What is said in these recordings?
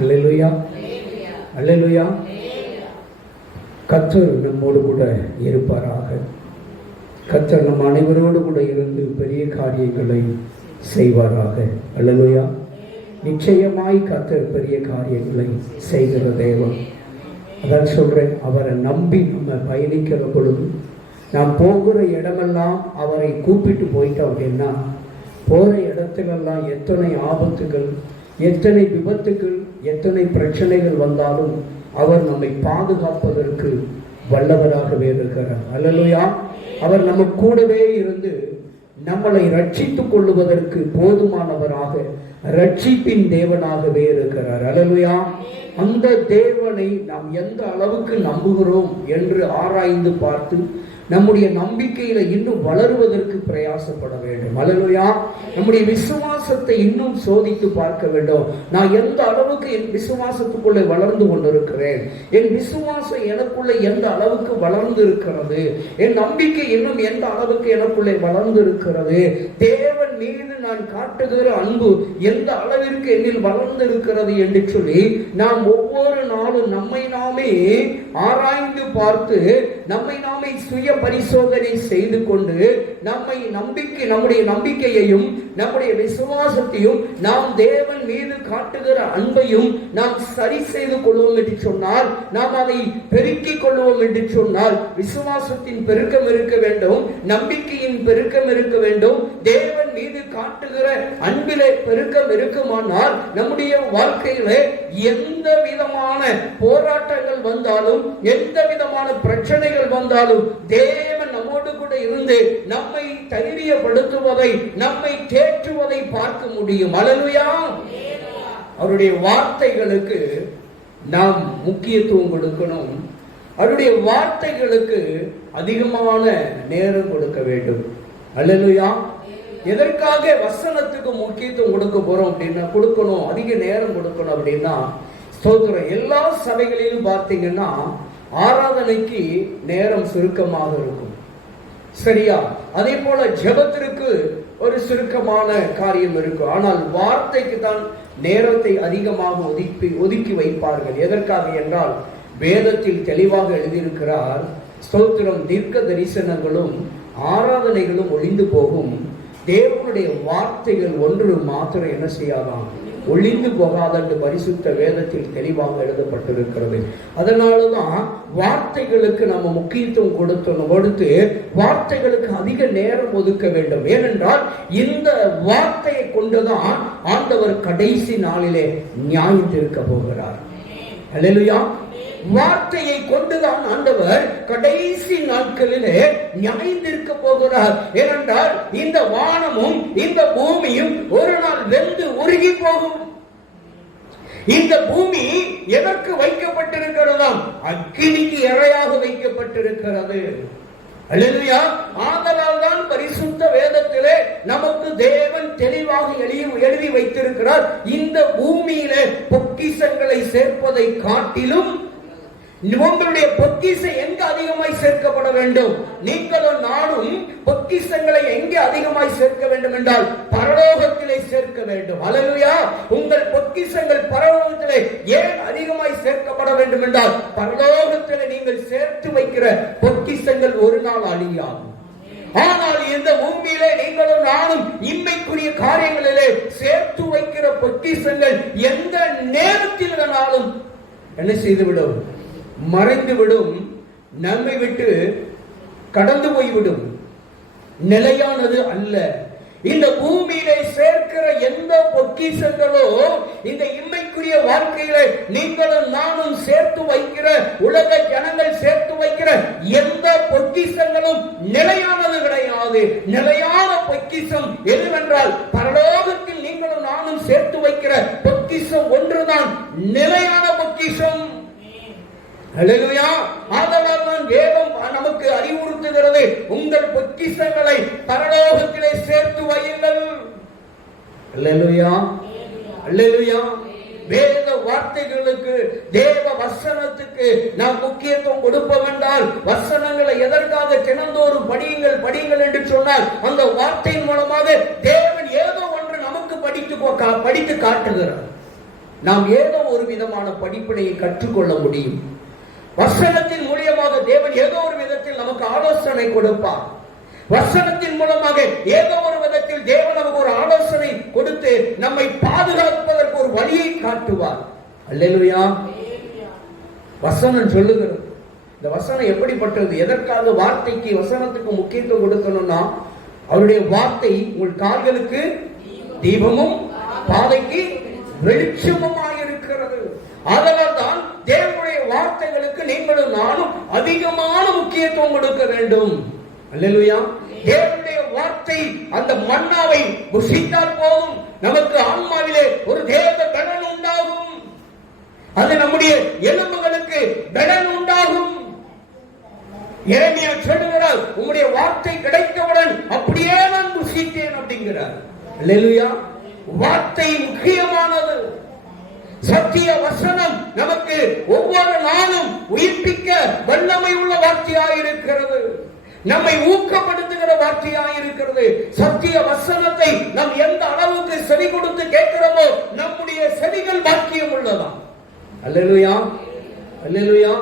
அல்லேலூயா, அல்லேலூயா. கர்த்தர் நம்மோடு கூட இருப்பாராக. கர்த்தர் நம் அனைவரோடு கூட இருந்து பெரிய காரியங்களை செய்வாராக. அல்லேலூயா. நிச்சயமாய் கர்த்தர் பெரிய காரியங்களை செய்கிற தேவன். அதான் சொல்றேன், அவரை நம்பி நம்ம பயணிக்கிற பொழுது நாம் போகிற இடமெல்லாம் அவரை கூப்பிட்டு போயிட்டோம் அப்படின்னா, போகிற இடத்துலெல்லாம் எத்தனை ஆபத்துகள், எத்தனை விபத்துகள், எத்தனை பிரச்சனைகள் வந்தாலும் அவர் நம்மை பாதுகாப்பதற்கு வல்லவராகவே இருக்கிறார். அல்லேலூயா. அவர் நம்ம கூடவே இருந்து நம்மளை ரட்சித்துக் கொள்ளுவதற்கு போதுமானவராக, ரட்சிப்பின் தேவனாகவே இருக்கிறார். அல்லேலூயா. அந்த தேவனை நாம் எந்த அளவுக்கு நம்புகிறோம் என்று ஆராய்ந்து பார்த்து நம்முடைய நம்பிக்கையில இன்னும் வளருவதற்கு பிரயாசப்பட வேண்டும். அல்லேலூயா. நம்முடைய விசுவாசத்தை இன்னும் சோதித்து பார்க்க வேண்டும். நான் எந்த அளவுக்கு என் விசுவாசத்துக்குள்ளே வளர்ந்து கொண்டிருக்கிறேன், என் விசுவாசம் எனக்குள்ளே எந்த அளவுக்கு வளர்ந்து இருக்கிறது, என் நம்பிக்கை இன்னும் எந்த அளவுக்கு எனக்குள்ளே வளர்ந்து இருக்கிறது, தேவன் மீது நான் காட்டுகிற அன்பு எந்த அளவிற்கு என்னில் வளர்ந்து இருக்கிறது என்று சொல்லி நாம் ஒவ்வொரு நாளும் நம்மை நாமே ஆராய்ந்து பார்த்து நம்மை நாமே சுய பரிசோதனை செய்து கொண்டு நம்முடைய நம்பிக்கையையும் நம்முடைய விசுவாசத்தையும் நாம் தேவன் மீது காட்டுகிற அன்பையும் நாம் சரி செய்து கொள்வோம் என்று சொன்னால், நாம் அதை பெருக்கிக் கொள்வோம் என்று சொன்னால், விசுவாசத்தின் பெருக்கம் இருக்க வேண்டும், நம்பிக்கையின் பெருக்கம் இருக்க வேண்டும், தேவன் மீது காட்டுகிற அன்பிலே பெருக்கம் இருக்குமானால் நம்முடைய வாழ்க்கையிலே எந்த விதமான போராட்டங்கள் வந்தாலும், எந்த விதமான பிரச்சனைகள் வந்தாலும் தேவன் நம்மோடு கூட இருந்து நம்மை தைரியப்படுத்துவதை, நம்மை தேற்றுவதை பார்க்க முடியும். அல்லேலூயா. அவருடைய வார்த்தைகளுக்கு நாம் முக்கியத்துவம் கொடுக்கணும். அவருடைய வார்த்தைகளுக்கு அதிகமான நேரம் கொடுக்க வேண்டும். அல்லேலூயா. எதற்காக வசனத்துக்கு முக்கியத்துவம் கொடுக்க போறோம் அப்படின்னா, கொடுக்கணும், அதிக நேரம் கொடுக்கணும் அப்படின்னா, ஸ்தோத்திரம், எல்லா சபைகளிலும் பார்த்தீங்கன்னா ஆராதனைக்கு நேரம் சுருக்கமாக இருக்கும். சரியா? அதே போல ஜெபத்திற்கு ஒரு சுருக்கமான காரியம் இருக்கும். ஆனால் வார்த்தைக்கு தான் நேரத்தை அதிகமாக ஒதுக்கி வைப்பார்கள். எதற்காக என்றால், வேதத்தில் தெளிவாக எழுதியிருக்கிறார், ஸ்தோத்திரம், தீர்க்க தரிசனங்களும் ஆராதனைகளும் ஒளிந்து போகும், தேவனுடைய வார்த்தைகள் ஒன்று மாத்திரம் என்ன செய்யாதான், ஒளிந்து போகாதென்று பரிசுத்த வேதத்தில் தெளிவாக எழுதப்பட்டிருக்கிறது. அதனாலதான் வார்த்தைகளுக்கு நம்ம முக்கியத்துவம் கொடுத்து வார்த்தைகளுக்கு அதிக நேரம் ஒதுக்க வேண்டும். ஏனென்றால் இந்த வார்த்தையை கொண்டுதான் ஆண்டவர் கடைசி நாளிலே நியாயம் தீர்க்க போகிறார். அல்லேலூயா. வார்த்தையை கொண்டுதான் ஆண்டவர் கடைசி நாட்களிலே நியாயம் தீர்க்க போகிறார். ஏனென்றால் இந்த வானமும் இந்த பூமியும் ஒரு நாள் வெந்து உருகி போகும். இந்த பூமி எதற்கு வைக்கப்பட்டிருக்கிறதாம்? அக்கினிக்கு இரையாக வைக்கப்பட்டிருக்கிறது. அல்லேலூயா. ஆதலால் தான் பரிசுத்த வேதத்திலே நமக்கு தேவன் தெளிவாக எழுதி வைத்திருக்கிறார், இந்த பூமியிலே பொக்கிஷங்களை சேர்ப்பதை காட்டிலும் உங்களுடைய பொக்கிஷம் எங்க அதிகமாய் சேர்க்கப்பட வேண்டும்? நீங்களும் நானும் பொக்கிஷங்களை எங்கே அதிகமாய் சேர்க்க வேண்டும் என்றால் பரலோகத்திலே சேர்க்க வேண்டும். அல்லேலூயா. உங்கள் பொக்கிஷங்கள் பரலோகத்திலே ஏன் அதிகமாய் சேர்க்கப்பட வேண்டும் என்றால், பரலோகத்திலே நீங்கள் சேர்த்து வைக்கிற பொக்கிஷங்கள் ஒரு நாள் அழியாது. ஆனால் இந்த பூமியிலே நீங்களும் நானும் இம்மைக்குரிய காரியங்களிலே சேர்த்து வைக்கிற பொக்கிஷங்கள் எந்த நேரத்தில் வேணாலும் என்ன செய்துவிடும்? மறைந்துவிடும், நம்மை விட்டு கடந்து போய்விடும், நிலையானது அல்ல. இந்த பூமியிலே சேர்க்கிற எந்த பொக்கிஷங்களோ இந்த இம்மைக்குரிய வாழ்க்கையில நீங்களும் நானும் சேர்த்து வைக்கிற, உலக ஜனங்கள் சேர்த்து வைக்கிற எந்த பொக்கிஷங்களும் நிலையானது கிடையாது. நிலையான பொக்கிஷம் எதுவென்றால், பரலோகத்தில் நீங்களும் நானும் சேர்த்து வைக்கிற பொக்கிஷம் ஒன்றுதான் நிலையான பொக்கிஷம். அல்லேலூயா. ஆதலால் தான் வேதம் நமக்கு அறிவுறுத்துகிறது, உங்கள் பொக்கிஷங்களை பரலோகத்திலே சேர்த்து வையுங்கள். அல்லேலூயா, அல்லேலூயா. வேத வார்த்தைகளுக்கு, தேவ வசனத்துக்கு நாம் முக்கியத்துவம் கொடுப்போம் என்றால், வசனங்களை எதற்காக தினந்தோறும் படியுங்கள் என்று சொன்னால், அந்த வார்த்தையின் மூலமாக தேவன் ஏதோ ஒன்று நமக்கு படித்து காட்டுகிறார். நாம் ஏதோ ஒரு விதமான படிப்பினையை கற்றுக்கொள்ள முடியும். வசனத்தின் மூலியமாக தேவன் ஏதோ ஒரு விதத்தில் நமக்கு ஆலோசனை கொடுப்பார். வசனத்தின் மூலமாக ஏதோ ஒரு விதத்தில் தேவன் நமக்கு ஒரு ஆலோசனை கொடுத்து நம்மை பாதுகாப்பதற்கு ஒரு வழியை காட்டுவார். அல்லேலூயா. வசனம் சொல்லுகிறது. இந்த வசனம் எப்படிப்பட்டது? எதற்காக வார்த்தைக்கு வசனத்துக்கு முக்கியத்துவம் கொடுக்கணும்னா, அவருடைய வார்த்தை உங்கள் கால்களுக்கு தீபமும் பாதைக்கு வெளிச்சமுமாய் இருக்கிறது. அதனால் தான் தேவனுடைய வார்த்தைகளுக்கு நீங்களும் நானும் அதிகமான முக்கியத்துவம் கொடுக்க வேண்டும். அல்லேலூயா. தேவனுடைய வார்த்தை அந்த மன்னாவை புசித்தால் போதும், நமக்கு ஆன்மாவிலே ஒரு தேவ பலன் உண்டாகும். அது நம்முடைய எலும்புகளுக்கு பலன் உண்டாகும். எரேமியா சொல்லுகிறார், உங்களுடைய வார்த்தை கிடைத்தவுடன் அப்படியே நான் புசித்தேன் அப்படிங்கிறார். அல்லேலூயா. வார்த்தை முக்கியமானது. சத்திய வசனம் நமக்கு ஒவ்வொரு நாளும் உயிர்ப்பிக்க வல்லமை உள்ள வார்த்தையாயிருக்கிறது. நம்மை ஊக்கப்படுத்துகிற வார்த்தையாயிருக்கிறது. சத்திய வசனத்தை நாம் எந்த அளவுக்கு செவி கொடுத்து கேட்கிறோமோ நம்முடைய செவிகள் பாக்கியம் உள்ளதாம். அல்லேலூயா. அல்லேலூயா.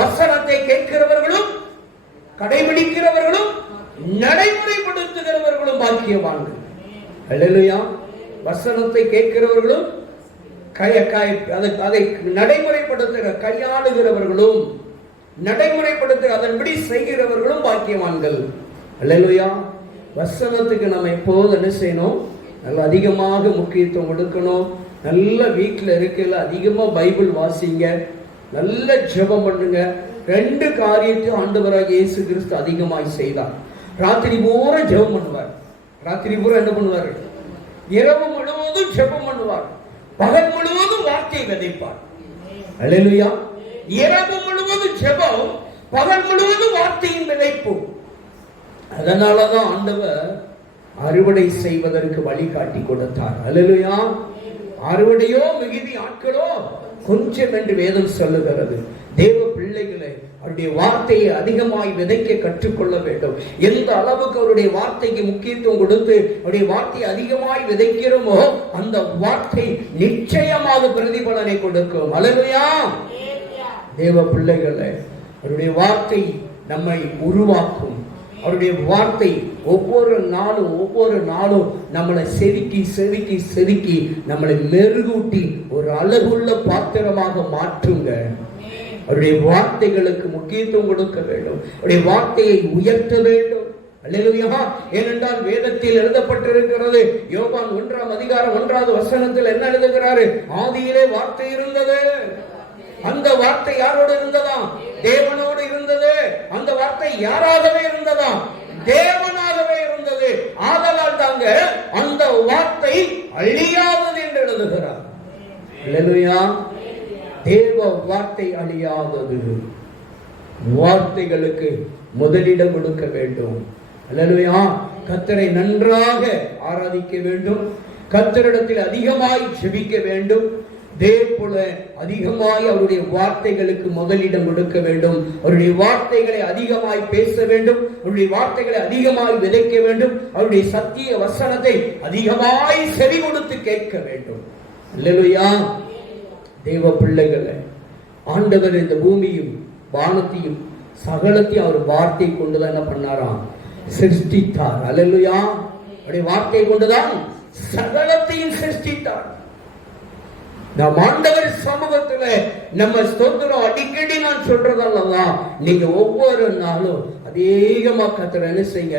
வசனத்தை கேட்கிறவர்களும் கடைபிடிக்கிறவர்களும் நடைமுறைப்படுத்துகிறவர்களும் பாக்கியவான்கள். அல்லேலூயா. வசனத்தை கேட்கிறவர்களும் அதை நடைமுறைப்படுத்துகிற கையாளுகிறவர்களும் நடைமுறைப்படுத்துகிற அதன்படி செய்கிறவர்களும் பாக்கியவான்கள். அல்லேலூயா. வசனத்துக்கு நம்ம எப்போது என்ன செய்யணும்? நல்ல அதிகமாக முக்கியத்துவம் கொடுக்கணும். நல்ல வீட்டில் இருக்கல அதிகமாக பைபிள் வாசிங்க, நல்ல ஜெபம் பண்ணுங்க. 2 காரியத்தையும் ஆண்டவராகிய இயேசு கிறிஸ்து அதிகமாய் செய்தார். ராத்திரி பூரா ஜெபம் பண்ணுவார். ராத்திரி பூரா என்ன பண்ணுவார்? இரவு முழுவதும் ஜெபம் பண்ணுவார். பகல் முழுவதும் வார்த்தையை விதைப்பார். அல்லேலூயா. இரவு முழுவதும் ஜெபம், பகல் முழுவதும் வார்த்தையின் விதைப்பு. அதனாலதான் ஆண்டவர் அறுவடை செய்வதற்கு வழிகாட்டி கொடுத்தார். அல்லேலூயா. அறுவடையோ மிகுதி, ஆட்களோ கொஞ்சம் என்று வேதம் சொல்லுகிறது. தேவ பிள்ளைகளை அவருடைய வார்த்தையை அதிகமாய் விதைக்க கற்றுக்கொள்ள வேண்டும். எந்த அளவுக்கு அவருடைய வார்த்தைக்கு முக்கியத்துவம் கொடுத்து அவருடைய வார்த்தையை அதிகமாய் விதைக்கிறோமோ அந்த வார்த்தை நிச்சயமாக பிரதிபலனை கொடுக்கும். அல்லேலூயா. தேவ பிள்ளைகளை அவருடைய வார்த்தை நம்மை உருவாக்கும். அவருடைய வார்த்தை ஒவ்வொரு நாளும் நம்மளை செதுக்கி நம்மளை மெருகூட்டி ஒரு அழகுள்ள பாத்திரமாக மாற்றுங்க. அவருடைய வார்த்தைகளுக்கு முக்கியத்துவம் கொடுக்க வேண்டும். அவருடைய வார்த்தையை உயர்த்த வேண்டும். அல்லேலூயா. ஏனென்றால் வேதத்தில் எழுதப்பட்டிருக்கிறது. யோவான் 1ஆம் அதிகாரம் 1வது வசனத்தில் என்ன எழுதுகிறாரு? ஆதியிலே வார்த்தை இருந்தது. அந்த வார்த்தை யாரோடு இருந்ததா? தேவனோடு இருந்தது. அந்த வார்த்தை யாராகவே இருந்ததா? தேவனாகவே இருந்தது. ஆதலால் தாங்க அந்த வார்த்தை அழியாதது என்று எழுதுகிறார். அல்லேலூயா. தேவ வார்த்தை அழியாதது. வார்த்தைகளுக்கு முதலிடம் கொடுக்க வேண்டும். அல்லேலூயா. கர்த்தரை நன்றாக ஆராதிக்க வேண்டும். கர்த்தரிடத்தில் அதிகமாய் ஜெபிக்க வேண்டும். தேவபோல அதிகமாய் அவருடைய வார்த்தைகளுக்கு முதலிடம் கொடுக்க வேண்டும். அவருடைய வார்த்தைகளை அதிகமாய் பேச வேண்டும். அவருடைய வார்த்தைகளை அதிகமாய் விதைக்க வேண்டும். அவருடைய சத்திய வசனத்தை அதிகமாய் செவி கொடுத்து கேட்க வேண்டும். அல்லேலூயா. தேவ பிள்ளைகளை ஆண்டவர் இந்த பூமியும் வானத்தையும் சகலத்தையும் அவர் வார்த்தை கொண்டுதான் என்ன பண்ணாராம்? சிருஷ்டித்தார். அல்லேலூயா. அவருடைய வார்த்தை கொண்டுதான் சகலத்தையும் சிருஷ்டித்தார். நம் ஆண்டவர் சமூகத்துல நம்ம ஸ்தோத்திரம் அடிக்கடி நான் சொல்றதல்லவா, நீங்க ஒவ்வொரு நாளும் அதிகமா கர்த்தரை என்ன செய்யுங்க?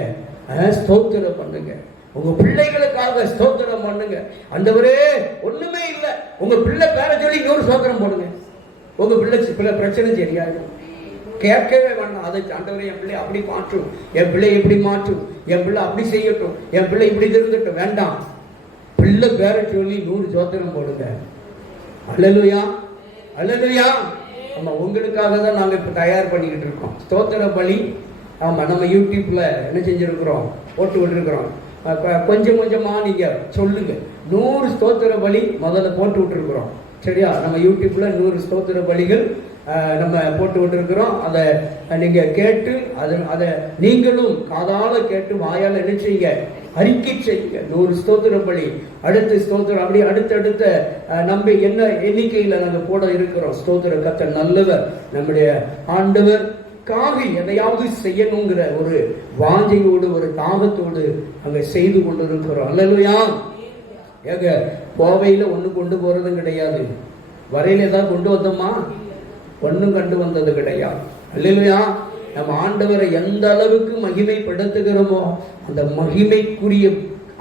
ஸ்தோத்திரம் பண்ணுங்க. உங்க பிள்ளைகளுக்காக ஸ்தோத்திரம் பண்ணுங்க. ஆண்டவரே ஒண்ணுமே இல்லை, உங்க பிள்ளை பேர சொல்லி இன்னொரு ஸ்தோத்திரம் போடுங்க. உங்க பிள்ளை பிரச்சனை தெரியாது, கேட்கவே வேண்டாம். அதை ஆண்டவரே என் பிள்ளை அப்படி மாற்றும், என் பிள்ளை எப்படி மாற்றும், என் பிள்ளை அப்படி செய்யட்டும், என் பிள்ளை இப்படி திருந்தட்டும், வேண்டாம். பிள்ளை பேர சொல்லி 100 ஸ்தோத்திரம் போடுங்க. அல்லேலூயா. அல்லேலூயா. ஆமா, உங்களுக்காக தான் நாங்க இப்ப தயார் பண்ணிக்கிட்டு இருக்கோம் ஸ்தோத்திர பலி. ஆமா, நம்ம யூடியூப்ல என்ன செஞ்சிருக்கிறோம்? போட்டு விட்டுருக்கிறோம். கொஞ்சம் கொஞ்சமா நீங்க சொல்லுங்க. 100 ஸ்தோத்திர பலி முதல்ல போட்டு விட்டுருக்கிறோம். சரியா? நம்ம யூடியூப்ல 100 ஸ்தோத்திர பலிகள் நம்ம போட்டு விட்டுருக்கிறோம். அதை நீங்க கேட்டு அதை நீங்களும் காதால கேட்டு வாயால் என்ன செய்யுங்க? அறிக்கை செய்யுங்க. 100 ஸ்தோத்திரம் பலி, அடுத்த ஸ்தோத்திரம், அப்படி அடுத்தடுத்த நம்ம என்ன எண்ணிக்கையில நாங்கள் போட இருக்கிறோம். ஸ்தோத்திரம். கர்த்தர் நல்லவர். நம்முடைய ஆண்டவர் எதையாவது செய்யணுங்கிற ஒரு வாஞ்சையோடு ஒரு தாகத்தோடு அங்க செய்து கொண்டிருக்கிறோம். அல்லேலூயா. ஏங்க கோவையில ஒண்ணு கொண்டு போறதும் கிடையாது, வரையில ஏதாவது கொண்டு வந்தோமா? ஒன்னும் கண்டு வந்தது கிடையாது. அல்லேலூயா. நம்ம ஆண்டவரை எந்த அளவுக்கு மகிமைப்படுத்துகிறோமோ அந்த மகிமைக்குரிய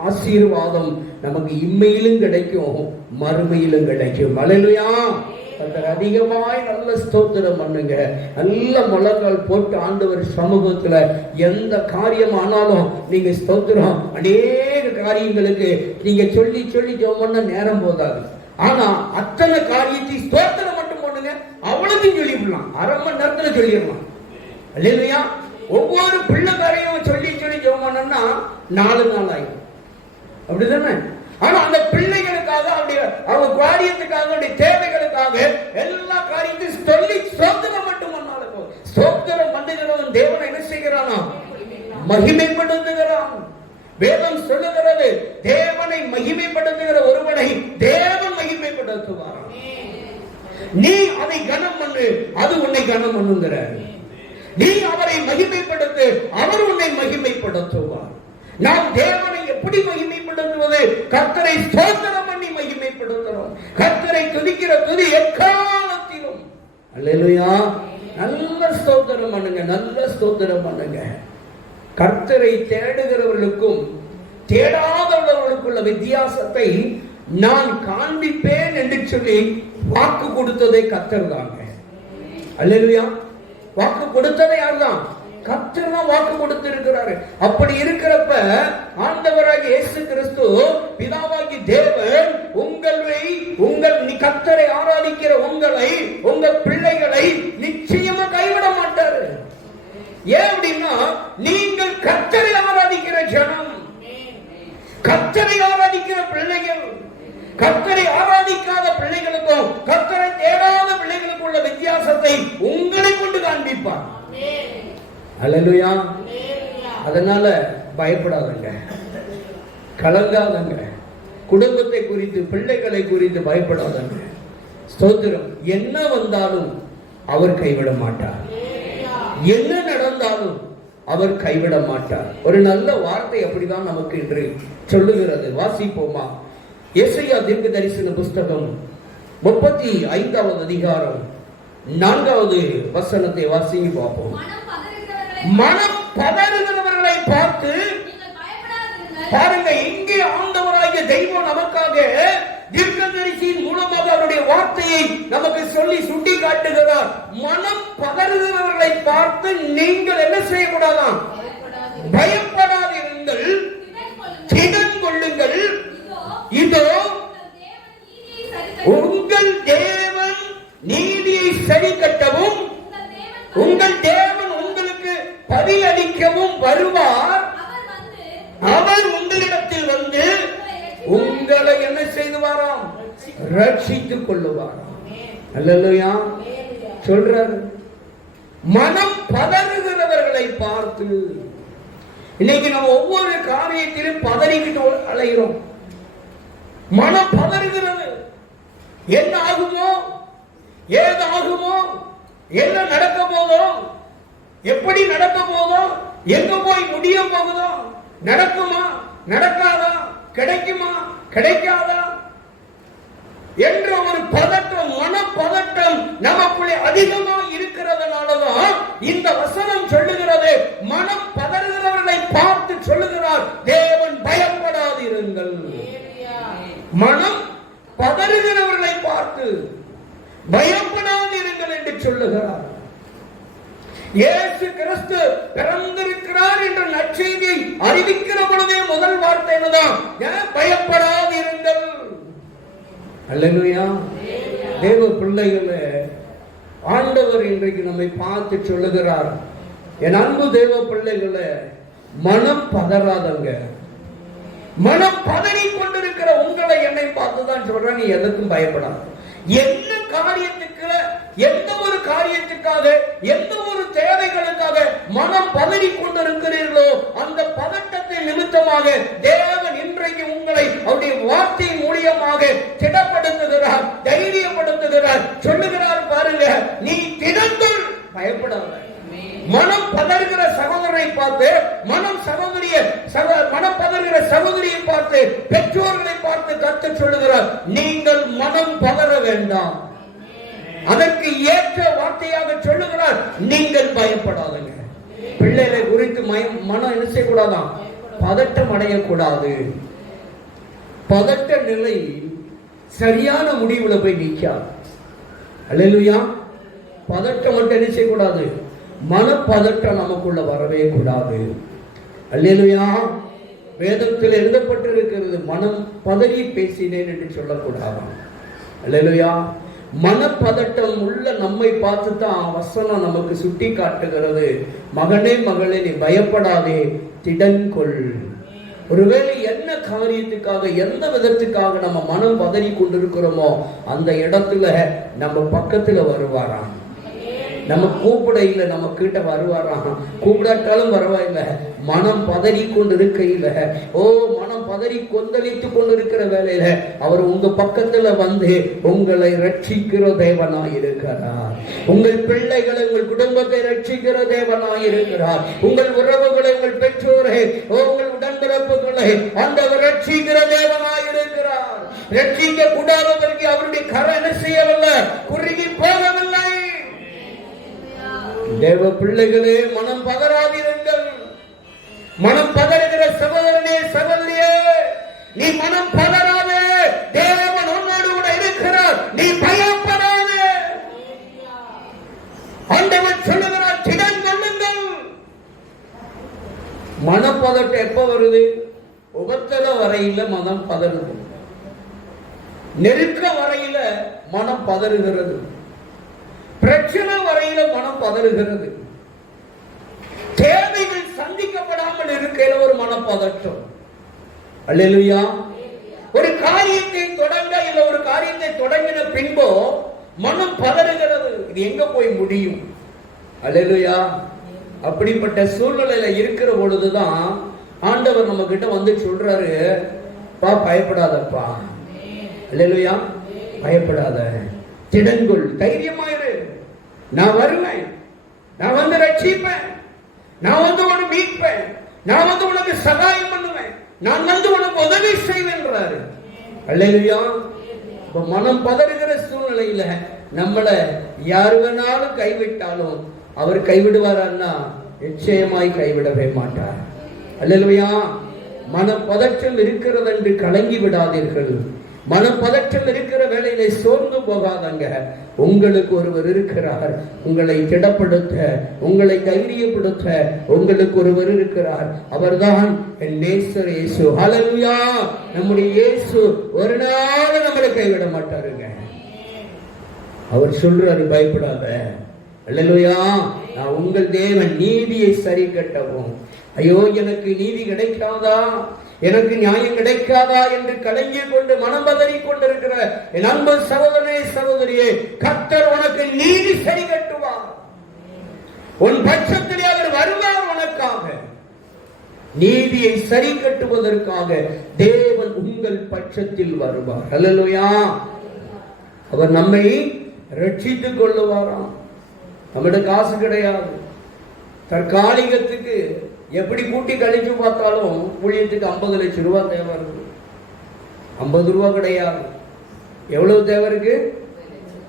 ஆசீர்வாதம் நமக்கு இம்மையிலும் கிடைக்கும், மறுமையிலும் கிடைக்கும். அல்லேலூயா. அதிகமாய் நல்ல ஸ்தோத்திரம் பண்ணுங்க. நல்ல முழங்கால் போட்டு ஆண்டவர் சமூகத்துல எந்த காரியம் ஆனாலும் நீங்க ஸ்தோத்திரம். அநேக காரியங்களுக்கு நீங்க சொல்லி சொல்லி ஜெபம் பண்ண நேரம் போதாது. ஆனா அத்தனை காரியத்தை ஸ்தோத்திரம் மட்டும் பண்ணுங்க, அவ்வளவுத்தையும் சொல்லிவிடலாம். அரை மணி நேரத்துல சொல்லிடலாம். அல்லேலூயா. ஒவ்வொரு பிள்ளை காரையும் சொல்லி சொல்லி ஜெபம் பண்ணோம்னா 4 நாள் ஆகும். அப்படிதானே? ஆனா அந்த பிள்ளைகளுக்காக, அவங்க காரியத்துக்காக, அவருடைய தேவைகளுக்காக எல்லா காரியத்தையும் சொல்லி ஸ்தோத்திரம் மட்டும் பண்ணாலும் ஸ்தோத்திரம் பண்ணுகிறவன் தேவனை என்ன செய்கிறானா? மகிமைப்படுத்துகிறான். வேதம் சொல்லுகிறது, தேவனை மகிமைப்படுத்துகிற ஒருவனை தேவன் மகிமைப்படுத்துவார். நீ அதை கனம் பண்ணு, அது உன்னை கனம் பண்ணுகிறார். நீ அவரை மகிமைப்படுத்து, அவர் உன்னை மகிமைப்படுத்துவார். நாம் தேவனை எப்படி மகிமைப்படுத்துவது? கர்த்தரை ஸ்தோத்திரம் பண்ணி மகிமைப்படுத்துறோம். கர்த்தரை துதிக்கிற துதி எக்காலத்திலும். அல்லேலூயா. நல்ல ஸ்தோத்திரம் பண்ணுங்க, நல்ல ஸ்தோத்திரம் பண்ணுங்க. கர்த்தரை தேடுகிறவர்களுக்கும் தேடாதவர்களுக்குள்ள வித்தியாசத்தை நான் காண்பிப்பேன் என்று சொல்லி வாக்கு கொடுத்ததை கர்த்தர் தாங்க. அல்லேலூயா. வாக்கு கொடுத்ததை யார்தான்? கர்த்தர் தான் வாக்கு கொடுத்திருக்கிறாரு. அப்படி இருக்கிறப்ப ஆண்டவராகிய இயேசு கிறிஸ்து பிதாவாகிய தேவன் உங்கள் கர்த்தரை ஆராதிக்கிற உங்களை, உங்க பிள்ளைகளை நிச்சயமா கைவிட மாட்டாரு. ஏன் அப்படின்னா நீங்கள் கர்த்தரை ஆராதிக்கிற ஜனம், கர்த்தரை ஆராதிக்கிற பிள்ளைகள். கர்த்தரை ஆராதிக்காத பிள்ளைகளுக்கும் கர்த்தரை தேடாத பிள்ளைகளுக்கும் உள்ள வித்தியாசத்தை உங்களை கொண்டு காண்பிப்பார். அல்லேலூயா. அதனால பயப்படாதங்க, கலங்காதங்க. குடும்பத்தை குறித்து, பிள்ளைகளை குறித்து பயப்படாதங்க. ஸ்தோத்திரம். என்ன வந்தாலும் அவர் கைவிட மாட்டார். என்ன நடந்தாலும் அவர் கைவிட மாட்டார். ஒரு நல்ல வார்த்தை அப்படிதான் நமக்கு இன்று சொல்லுகிறது. வாசிப்போமா? எசையா தீர்க்க தரிசன புஸ்தகம் 35வது அதிகாரம் 4வது வசனத்தை வாசிங்க பார்ப்போம். மனம் பதறுகிறவர்களை பார்த்து பாருங்க, இங்கே ஆண்டவராகிய தெய்வம் நமக்காக தீர்க்கதரிசியின் மூலமாக அவருடைய வார்த்தையை நமக்கு சொல்லி சுட்டி காட்டுகிறார். மனம் பதறுகிறவர்களை பார்த்து நீங்கள் என்ன செய்யக்கூடாதாம்? பயப்படாதிருங்கள், திடன் கொள்ளுங்கள். இதோ உங்கள் தேவன் நீதியை சரி கட்டவும் உங்கள் தேவன் உங்களுக்கு பதிலளிக்கவும் வருவார். அவர் உங்களிடத்தில் வந்து உங்களை என்ன செய்வாராம்? ரட்சித்துக் கொள்ளுவாராம். அல்லேலூயா. சொல்றார், மனம் பதறுகிறவர்களை பார்த்து. இன்னைக்கு நம்ம ஒவ்வொரு காரியத்திலும் பதறிக்கிட்டு அலைகிறோம். மனம் பதறுகிறது. என்ன ஆகுமோ, ஏதாகுமோ, என்ன நடக்க போதோ, எப்படி நடக்க போதோ, எங்க போய் முடிய போகுதோ, நடக்குமா நடக்காதா, கிடைக்குமா கிடைக்காதா என்ற ஒரு பதட்டம், மனப்பதட்டம் நமக்குள்ளே அதிகமாக இருக்கிறதுனாலதான் இந்த வசனம் சொல்லுகிறது. மனம் பதறுகிறவர்களை பார்த்து சொல்லுகிறார் தேவன், பயப்படாதிருங்கள். மனம் பதறுகிறவர்களை பார்த்து பயப்படாதிருங்கள் என்று சொல்லுகிறார். இயேசு கிறிஸ்து பிறந்திருக்கிறார் என்ற நற்செய்தியை அறிவிக்கிற பொழுதே முதல் வார்த்தை என்னதான்? பயப்படாதிருங்கள். அல்லேலூயா. தேவ பிள்ளைகளே, ஆண்டவர் இன்றைக்கு நம்மை பார்த்து சொல்லுகிறார், என் அன்பு தேவ பிள்ளைகளே, மனம் பதறாதங்க. மனம் பதறி கொண்டிருக்கிற உங்களை என்னை பார்த்துதான் சொல்றேன், நீ எதற்கும் பயப்படாத. என்ன காரியத்துக்கு எந்த ஒரு காரியத்துக்காக, எந்த ஒரு தேவைகளுக்காக மனம் பதறி கொண்டிருக்கிறீர்களோ அந்த பதட்டத்தை நிமித்தமாக தேவன் இன்றைக்கு உங்களை அவருடைய வார்த்தை மூலியமாக திடப்படுத்துகிறார், தைரியப்படுத்துகிறார். சொல்லுகிறார் பாருங்க, நீ திடங்கள், பயப்படாத. மனம் பதறுகிற சகோதரரை பார்த்து, மனம் பதறுகிற சகோதரியை பார்த்து, பெற்றோர்களை பார்த்து கர்த்தர் சொல்லுகிறார், நீங்கள் மனம் பதற வேண்டாம். அதற்கு ஏற்ற வார்த்தையாக சொல்லுகிறார், நீங்கள் பயப்படாதீங்க. பிள்ளைகளை குறித்து மனம் என்ன செய்யக்கூடாதான், பதட்டம் அடையக்கூடாது. பதட்ட நிலை சரியான முடிவுல போய் நிற்காது. அல்லேலூயா. பதட்டம் மட்டும் என்ன செய்யக்கூடாது, மனப்பதட்டம் நமக்குள்ள வரவே கூடாது. அல்லேலூயா. வேதத்தில் எழுதப்பட்டிருக்கிறது, மனம் பதறி பேசினேன் என்று சொல்லக்கூடாது. அல்லேலூயா. மனப்பதட்டம் உள்ள நம்மை பார்த்து தான் வசனம் நமக்கு சுட்டி காட்டுகிறது, மகனே மகளே நீ பயப்படாதே, திடன்கொள். ஒருவேளை என்ன காரியத்துக்காக, எந்த விதத்துக்காக நம்ம மனம் பதறி கொண்டிருக்கிறோமோ அந்த இடத்துல நம்ம பக்கத்துல வருவாராம். நம்ம கூப்பிட இல்லை, நம்ம கிட்ட வருவாராம். கூப்பிடாட்டாலும் பரவாயில்ல, மனம் பதறி கொண்டு இருக்கையில, மனம் பதறி கொந்தளித்து கொண்டிருக்கிற வேலையில அவர் உங்க பக்கத்துல வந்து உங்களை ரட்சிக்கிற தேவனாய் இருக்கிறார். உங்கள் பிள்ளைகளை, உங்கள் குடும்பத்தை ரட்சிக்கிற தேவனாய் இருக்கிறார். உங்கள் உறவுகளை, உங்கள் பெற்றோரை, உங்கள் உடன்பிறப்புகளை ஆண்டவர் ரட்சிக்கிற தேவனாய் இருக்கிறார். ரட்சிக்க கூடாதவருக்கு அவருடைய கரை என்ன செய்யவில்லை, குறுகி போகவில்லை. தேவ பிள்ளைகளே, மனம் பதறாதீர்கள். மனம் பதறுகிற சகோதரனே, சகோதரியே, நீ மனம் பதறாதே. தேவன் உன்னோடு கூட இருக்கிறார், நீ பயப்படாதே. ஆண்டவர் சொல்லுகிறார், திடன் கொள்ளுங்கள். மனப்பதட்டம் எப்ப வருது, உபத்திர வரையில மனம் பதறுது, நெருக்க வரையில மனம் பதறுகிறது, பிரச்சனை வரையில மனம் பதறுகிறது, தேவைகள் சந்திக்கப்படாமல் இருக்கையில ஒரு மனப்பதட்டம். அல்லேலூயா. ஒரு காரியத்தை தொடங்க, இல்ல ஒரு காரியத்தை தொடங்கின பின்போ மனம் பதறுகிறது, இது எங்க போய் முடியும்? அல்லேலூயா. அப்படிப்பட்ட சூழ்நிலையில இருக்கிற பொழுதுதான் ஆண்டவர் நம்ம கிட்ட வந்து சொல்றாரு, பா பயப்படாதப்பா. அல்லேலூயா. பயப்படாத, திடன்கொள், தைரியமாயிரு, நான் வருவேன், நான் வந்து ரட்சிப்பேன், நான் வந்து உனக்கு மீட்பேன், நான் வந்து உனக்கு சகாயம் பண்ணுவேன், நான் வந்து உனக்கு உதவி செய்வேன்றாரு. அல்லேலூயா. மனம் பதறுகிற சூழ்நிலையில நம்மளை யார் வேணாலும் கைவிட்டாலும் அவர் கைவிடுவாரான்னா நிச்சயமாய் கைவிடவே மாட்டார். அல்லேலூயா. மனப்பதற்றம் இருக்கிறது என்று கலங்கி விடாதீர்கள். மனப்பதற்றம் இருக்கிற வேளையிலே சோர்ந்து போகாதங்க. உங்களுக்கு ஒருவர் இருக்கிறார், உங்களை திடப்படுத்த, உங்களை தைரியப்படுத்த உங்களுக்கு ஒருவர் இருக்கிறார். அவர்தான் என் நேசர் இயேசு. ஹல்லேலூயா. நம்முடைய இயேசு ஒரு நாள் நம்மளை கைவிட மாட்டாருங்க. அவர் சொல்றாரு, பயப்படாத. அல்லேலூயா. நான் உங்கள் தேவன், நீதியை சரி கட்டவும். ஐயோ எனக்கு நீதி கிடைக்காதா, எனக்கு நியாயம் கிடைக்காதா என்று கலங்கி கொண்டு மனம் பதறி கொண்டிருக்கிற என் அன்பு சகோதரனே, சகோதரியே, கர்த்தர் உனக்கு நீதி சரி கட்டுவார். உன் பட்சத்திலே அவர் வருவார். உனக்காக நீதியை சரி கட்டுவதற்காக தேவன் உங்கள் பட்சத்தில் வருவார். அல்லேலூயா. அவர் நம்மை ரட்சித்துக் கொள்ளுவாராம். நம்மிட காசு கிடையாது. தற்காலிகத்துக்கு எப்படி கூட்டி கழிச்சு பார்த்தாலும் ஊழியத்துக்கு 50 லட்சம் ரூபாய் தேவை இருக்கு. 50 ரூபா கிடையாது. எவ்வளவு தேவை இருக்கு?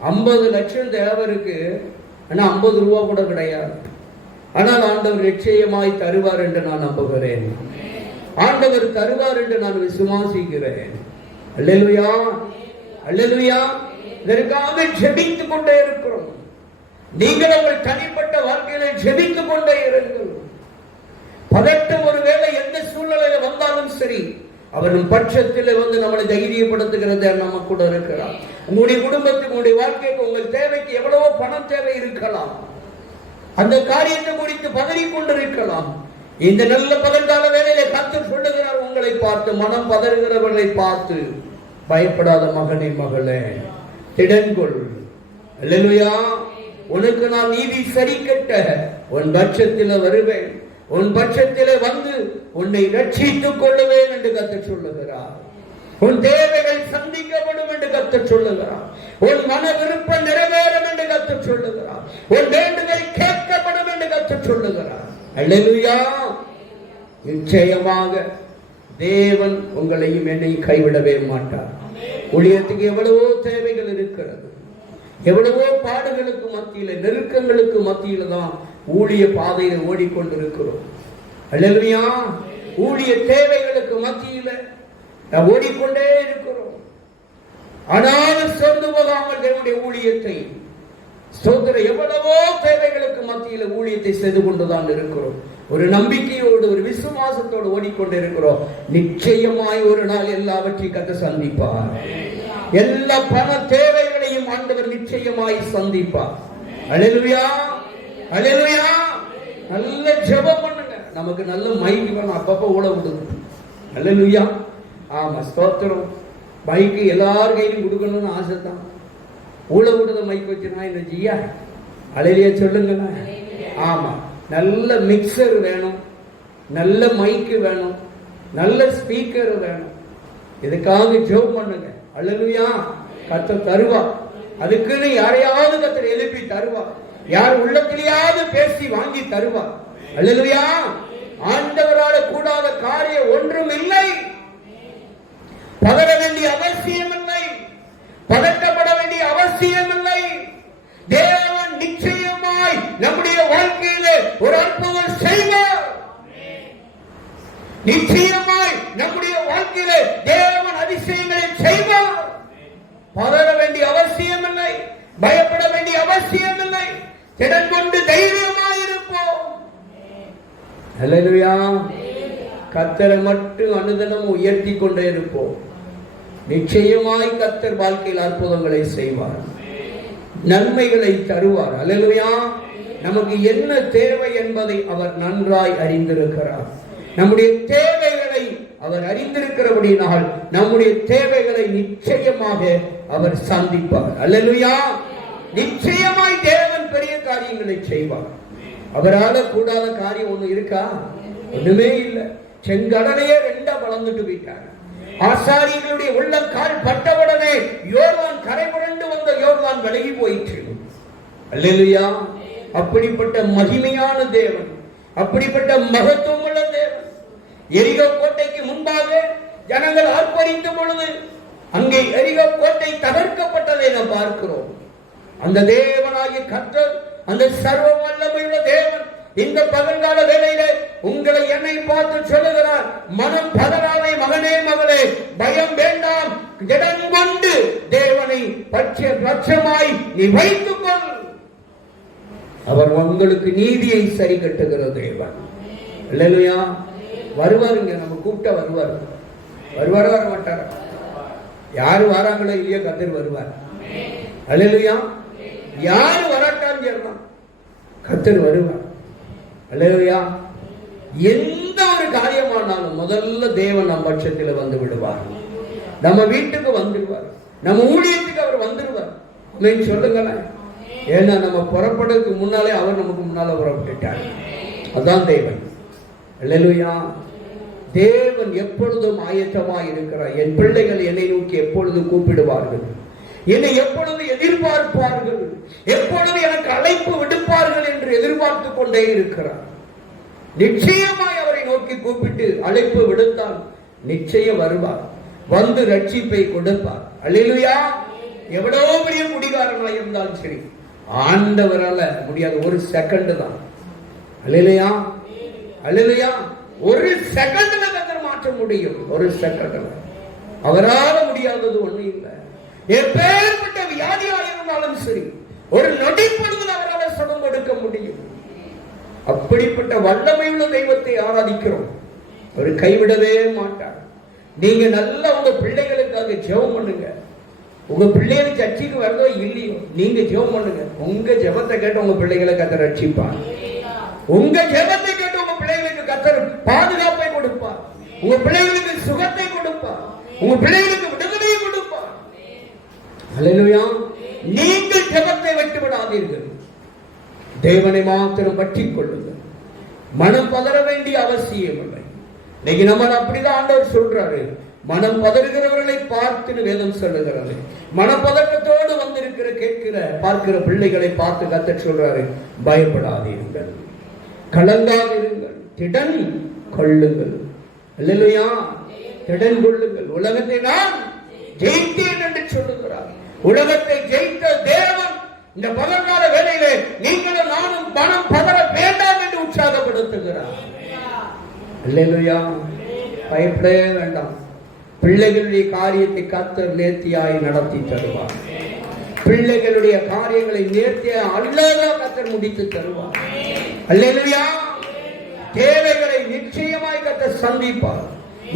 50 லட்சம் தேவை இருக்கு. ஆனா 50 ரூபா கூட கிடையாது. ஆனால் ஆண்டவர் நிச்சயமாய் தருவார் என்று நான் நம்புகிறேன். ஆண்டவர் தருவார் என்று நான் விசுவாசிக்கிறேன். அல்லேலூயா. அல்லேலூயா. இதற்காக ஜெபித்துக் கொண்டே இருக்கிறோம். நீங்கள் உங்கள் தனிப்பட்ட வாழ்க்கையில ஜெபித்துக் கொண்டே இருங்கள். பதட்டம் ஒருவேளை எந்த சூழ்நிலையில வந்தாலும் சரி, அவரின் பட்சத்தில் வந்து நம்மளை தைரியப்படுத்துகிறது நம்ம கூட இருக்கிறார். உங்களுடைய குடும்பத்துக்கு, உங்களுடைய வாழ்க்கைக்கு, உங்கள் தேவைக்கு எவ்வளவோ பணம் தேவை இருக்கலாம். அந்த காரியத்தை குறித்து பதறி கொண்டிருக்கலாம். இந்த நல்ல பகல்கால வேளையிலே கர்த்தர் சொல்லுகிறார் உங்களை பார்த்து, மனம் பதறுகிறவர்களை பார்த்து, பயப்படாத மகனே, மகளே, திடன்கொள். அல்லேலூயா. உனக்கு நான் நீதி சரி கட்ட உன் பட்சத்தில வருவேன், உன் பட்சத்திலே வந்து உன்னை ரட்சித்துக் கொள்ளுவேன் என்று கர்த்தர் சொல்லுகிறார். உன் தேவைகள் சந்திக்கப்படும் என்று கர்த்தர் சொல்லுகிறார். உன் மன விருப்பம் நிறைவேறும் என்று கர்த்தர் சொல்லுகிறார். உன் வேண்டுதல் கேட்கப்படும் என்று கர்த்தர் சொல்லுகிறார். அல்லேலூயா. நிச்சயமாக தேவன் உங்களையும் என்னையும் கைவிடவே மாட்டார். ஊழியத்துக்கு எவ்வளவோ தேவைகள் இருக்கிறது, எவ்வளவோ பாடுகளுக்கு மத்தியில, நெருக்கங்களுக்கு மத்தியில தான் ஊழிய பாதையில் ஓடிக்கொண்டிருக்கிறோம். அல்லேலூயா. ஊழிய தேவைகளுக்கு மத்தியில நாம் ஓடிக்கொண்டே இருக்கிறோம். ஆனாலும் சொந்து போகாமல் தேவனுடைய ஊழியத்தை ஸ்தோத்திரம், எவ்வளவோ தேவைகளுக்கு மத்தியில ஊழியத்தை செய்து கொண்டுதான் இருக்கிறோம். ஒரு நம்பிக்கையோடு, ஒரு விசுவாசத்தோடு ஓடிக்கொண்டு இருக்கிறோம். நிச்சயமாய் ஒரு நாள் எல்லாவற்றையும் கர்த்தர் சந்திப்பார். எல்லா பண தேவைகளையும் ஆண்டவர் நிச்சயமாய் சந்திப்பார். அல்லேலூயா. அல்லேலூயா. நல்ல ஜெபம் பண்ணுங்க. நமக்கு நல்ல மைக் வேணும், அப்பப்ப ஓட விடுது. அல்லேலூயா. ஆமா, ஸ்தோத்திரம். மைக்கு எல்லார் கையிலும் கொடுக்கணும்னு ஆசை தான். ஊழ விடுத மைக் வச்சுனா என்ன ஜியா? அல்லேலூயா சொல்லுங்க. ஆமா, நல்ல மிக்சர் வேணும், நல்ல மைக்கு வேணும், நல்ல ஸ்பீக்கர் வேணும். இதுக்காக ஜெபம் பண்ணுங்க. அல்லேலூயா. கர்த்தர் தருவார். அதுக்குன்னு யாரையாவது கர்த்தர் எழுப்பி தருவார். யார் உள்ளத்திலேயாவது பேசி வாங்கி தருவார். அல்லேலூயா. ஆண்டவரால கூடாத காரியம் ஒன்றும் இல்லை. பதற வேண்டிய அவசியம் இல்லை, பதட்டப்பட வேண்டிய அவசியம் இல்லை. தேவன் நிச்சயமாய் நம்முடைய வாழ்க்கையிலே ஒரு அற்புதம் செய்வார். நிச்சயமாய் நம்முடைய வாழ்க்கையிலே தேவன் அதிசயங்களை செய்வார். பதற வேண்டிய அவசியம் இல்லை, பயப்பட வேண்டிய அவசியம் இல்லை. திடன் கொண்டு தைரியமாய் இருப்போம். அல்லேலூயா. கர்த்தரை மட்டும் அனுதினமும் உயர்த்தி கொண்டே இருப்போம். நிச்சயமாய் கர்த்தர் வாழ்க்கையில் அற்புதங்களை செய்வார், நன்மைகளை தருவார். அல்லேலூயா. நமக்கு என்ன தேவை என்பதை அவர் நன்றாய் அறிந்திருக்கிறார். நம்முடைய தேவைகளை அவர் அறிந்திருக்கிறபடியால் நம்முடைய தேவைகளை நிச்சயமாக அவர் சந்திப்பார். அல்லேலூயா. நிச்சயமாய் தேவன் பெரிய காரியங்களை செய்வார். அவரால கூடாத காரியம் ஒண்ணு இருக்கா? ஒண்ணுமே இல்லை. செங்கடலையே ரெண்டா வளர்ந்துட்டு போயிட்டார். ஆசாரியர்களுடைய உள்ளம் கால் பட்டவுடனே யோர்தான் கரை புரண்டு வந்த யோர்தான் விலகி போயிற்று. அல்லேலூயா. அப்படிப்பட்ட மகிமையான தேவன், அப்படிப்பட்ட மகத்துவம் உள்ள தேவன். எரிகோ கோட்டைக்கு முன்பாக ஜனங்கள் ஆர்ப்பரித்த பொழுது அங்கே எரிகோ கோட்டை தகர்க்கப்பட்டதை நாம் பார்க்கிறோம். அந்த தேவனாகிய கர்த்தர், அந்த சர்வ வல்லமையுள்ள தேவன் இந்த பகல்கால வேளையில உங்களை என்னை பார்த்து சொல்லுகிறார், மனம் பதறாதே மகனே மகளே, பயம் வேண்டாம், திடன் கொண்டு தேவனை பட்சமாய் நீ வைத்துக் கொள். அவர் உங்களுக்கு நீதியை சரி கட்டுகிற தேவன். அல்லேலூயா. வருவாருங்க, நம்ம கூப்பிட்டா வருவார். வருவாரா வர மாட்டார்? யாரு வராங்களோ இல்லையோ கர்த்தர் வருவார். அல்லேலூயா. யாரு வராட்டான்னு சொல்லலாம், கர்த்தர் வருவார். அல்லேலூயா. எந்த ஒரு காரியமானாலும் முதல்ல தேவன் நம் பட்சத்தில் வந்து விடுவார். நம்ம வீட்டுக்கு வந்துடுவார், நம்ம ஊழியத்துக்கு அவர் வந்துடுவார். சொல்லுங்களேன். ஏன்னா நம்ம புறப்படுறதுக்கு முன்னாலே அவர் நமக்கு முன்னால புறப்பட்டுட்டார். அதான் தேவன். அல்லேலூயா. தேவன் எப்பொழுதும் ஆயத்தமாய் இருக்கிறார். என் பிள்ளைகள் என்னை நோக்கி எப்பொழுது கூப்பிடுவார்கள், என்னை எப்பொழுது எதிர்பார்ப்பார்கள், எப்பொழுது எனக்கு அழைப்பு விடுப்பார்கள் என்று எதிர்பார்த்து கொண்டே இருக்கிறார். நிச்சயமாய் அவரை நோக்கி கூப்பிட்டு அழைப்பு விடுத்தால் நிச்சயம் வருவார், வந்து ரட்சிப்பை கொடுப்பார். அல்லேலூயா. எவ்வளவு பெரிய குடிகாரனாக இருந்தாலும் சரி, ஆண்டவரால முடியாது. ஒரு செகண்ட் தான். அல்லேலூயா. அல்லேலூயா. ஒரு செகண்ட்ல கர்த்தர் மாற்ற முடியும். ஒரு செகண்ட்ல அவரால முடியாதது ஒண்ணு இல்லை. எப்பேற்பட்ட வியாதியாக இருந்தாலும் சரி, ஒரு நொடி பொழுதில் அவரால் சுகம் கொடுக்க முடியும். அப்படிப்பட்ட வல்லமையுள்ள தெய்வத்தை ஆராதிக்கிறோம். அவர் கைவிடவே மாட்டார். நீங்க நல்ல உங்க பிள்ளைகளுக்காக ஜெபம் பண்ணுங்க. உங்க பிள்ளைகள் சர்ச்சைக்கு வரதோ இல்லையோ, நீங்க ஜெபம் பண்ணுங்க. உங்க ஜெபத்தை கேட்டு உங்க பிள்ளைகளை கர்த்தர் ரட்சிப்பார். உங்க ஜெபத்தை கேட்டு உங்க பிள்ளைகளுக்கு கர்த்தர் பாதுகாப்பை கொடுப்பார். உங்க பிள்ளைகளுக்கு சுகத்தை கொடுப்பார். உங்க பிள்ளைகளுக்கு விடுதலையை கொடுப்பார். அல்லேலூயா. நீங்கள் ஜெபத்தை விட்டு விடாதீர்கள். தேவனை மாத்திரம் பற்றிக் கொள்ளுங்கள். மனம் பதற வேண்டிய அவசியம் இல்லை. இன்னைக்கு நம்ம அப்படிதான் ஆண்டவர் சொல்றாரு. மனம் பதறுகிறவர்களை பார்த்து வேதம் சொல்லுகிறது. மனப்பதட்டத்தோடு வந்திருக்கிற கேட்கிற பார்க்கிற பிள்ளைகளை பார்த்து கர்த்தர் சொல்றாரு, பயப்படாதீர்கள், கலங்காதீர்கள், திடன் கொள்ளுங்கள். அல்லேலூயா, திடன் கொள்ளுங்கள். உலகத்தை நான் ஜெயித்தேன் என்று சொல்லுகிறார். உலகத்தை ஜெயித்த தேவன் இந்த பகற்கால வேளையிலே நீங்களும் நானும் மனம் பதற வேண்டாம் என்று உற்சாகப்படுத்துகிறார். அல்லேலூயா, பயப்படவே வேண்டாம். பிள்ளைகளுடைய காரியத்தை கர்த்தர் நேர்த்தியாய் நடத்தி தருவார். பிள்ளைகளுடைய காரியங்களை நேர்த்தியாய் அல்லாத கர்த்தர் முடித்து தருவார். அல்லேலூயா, தேவைகளை நிச்சயமாய் கர்த்தர் சந்திப்பார்.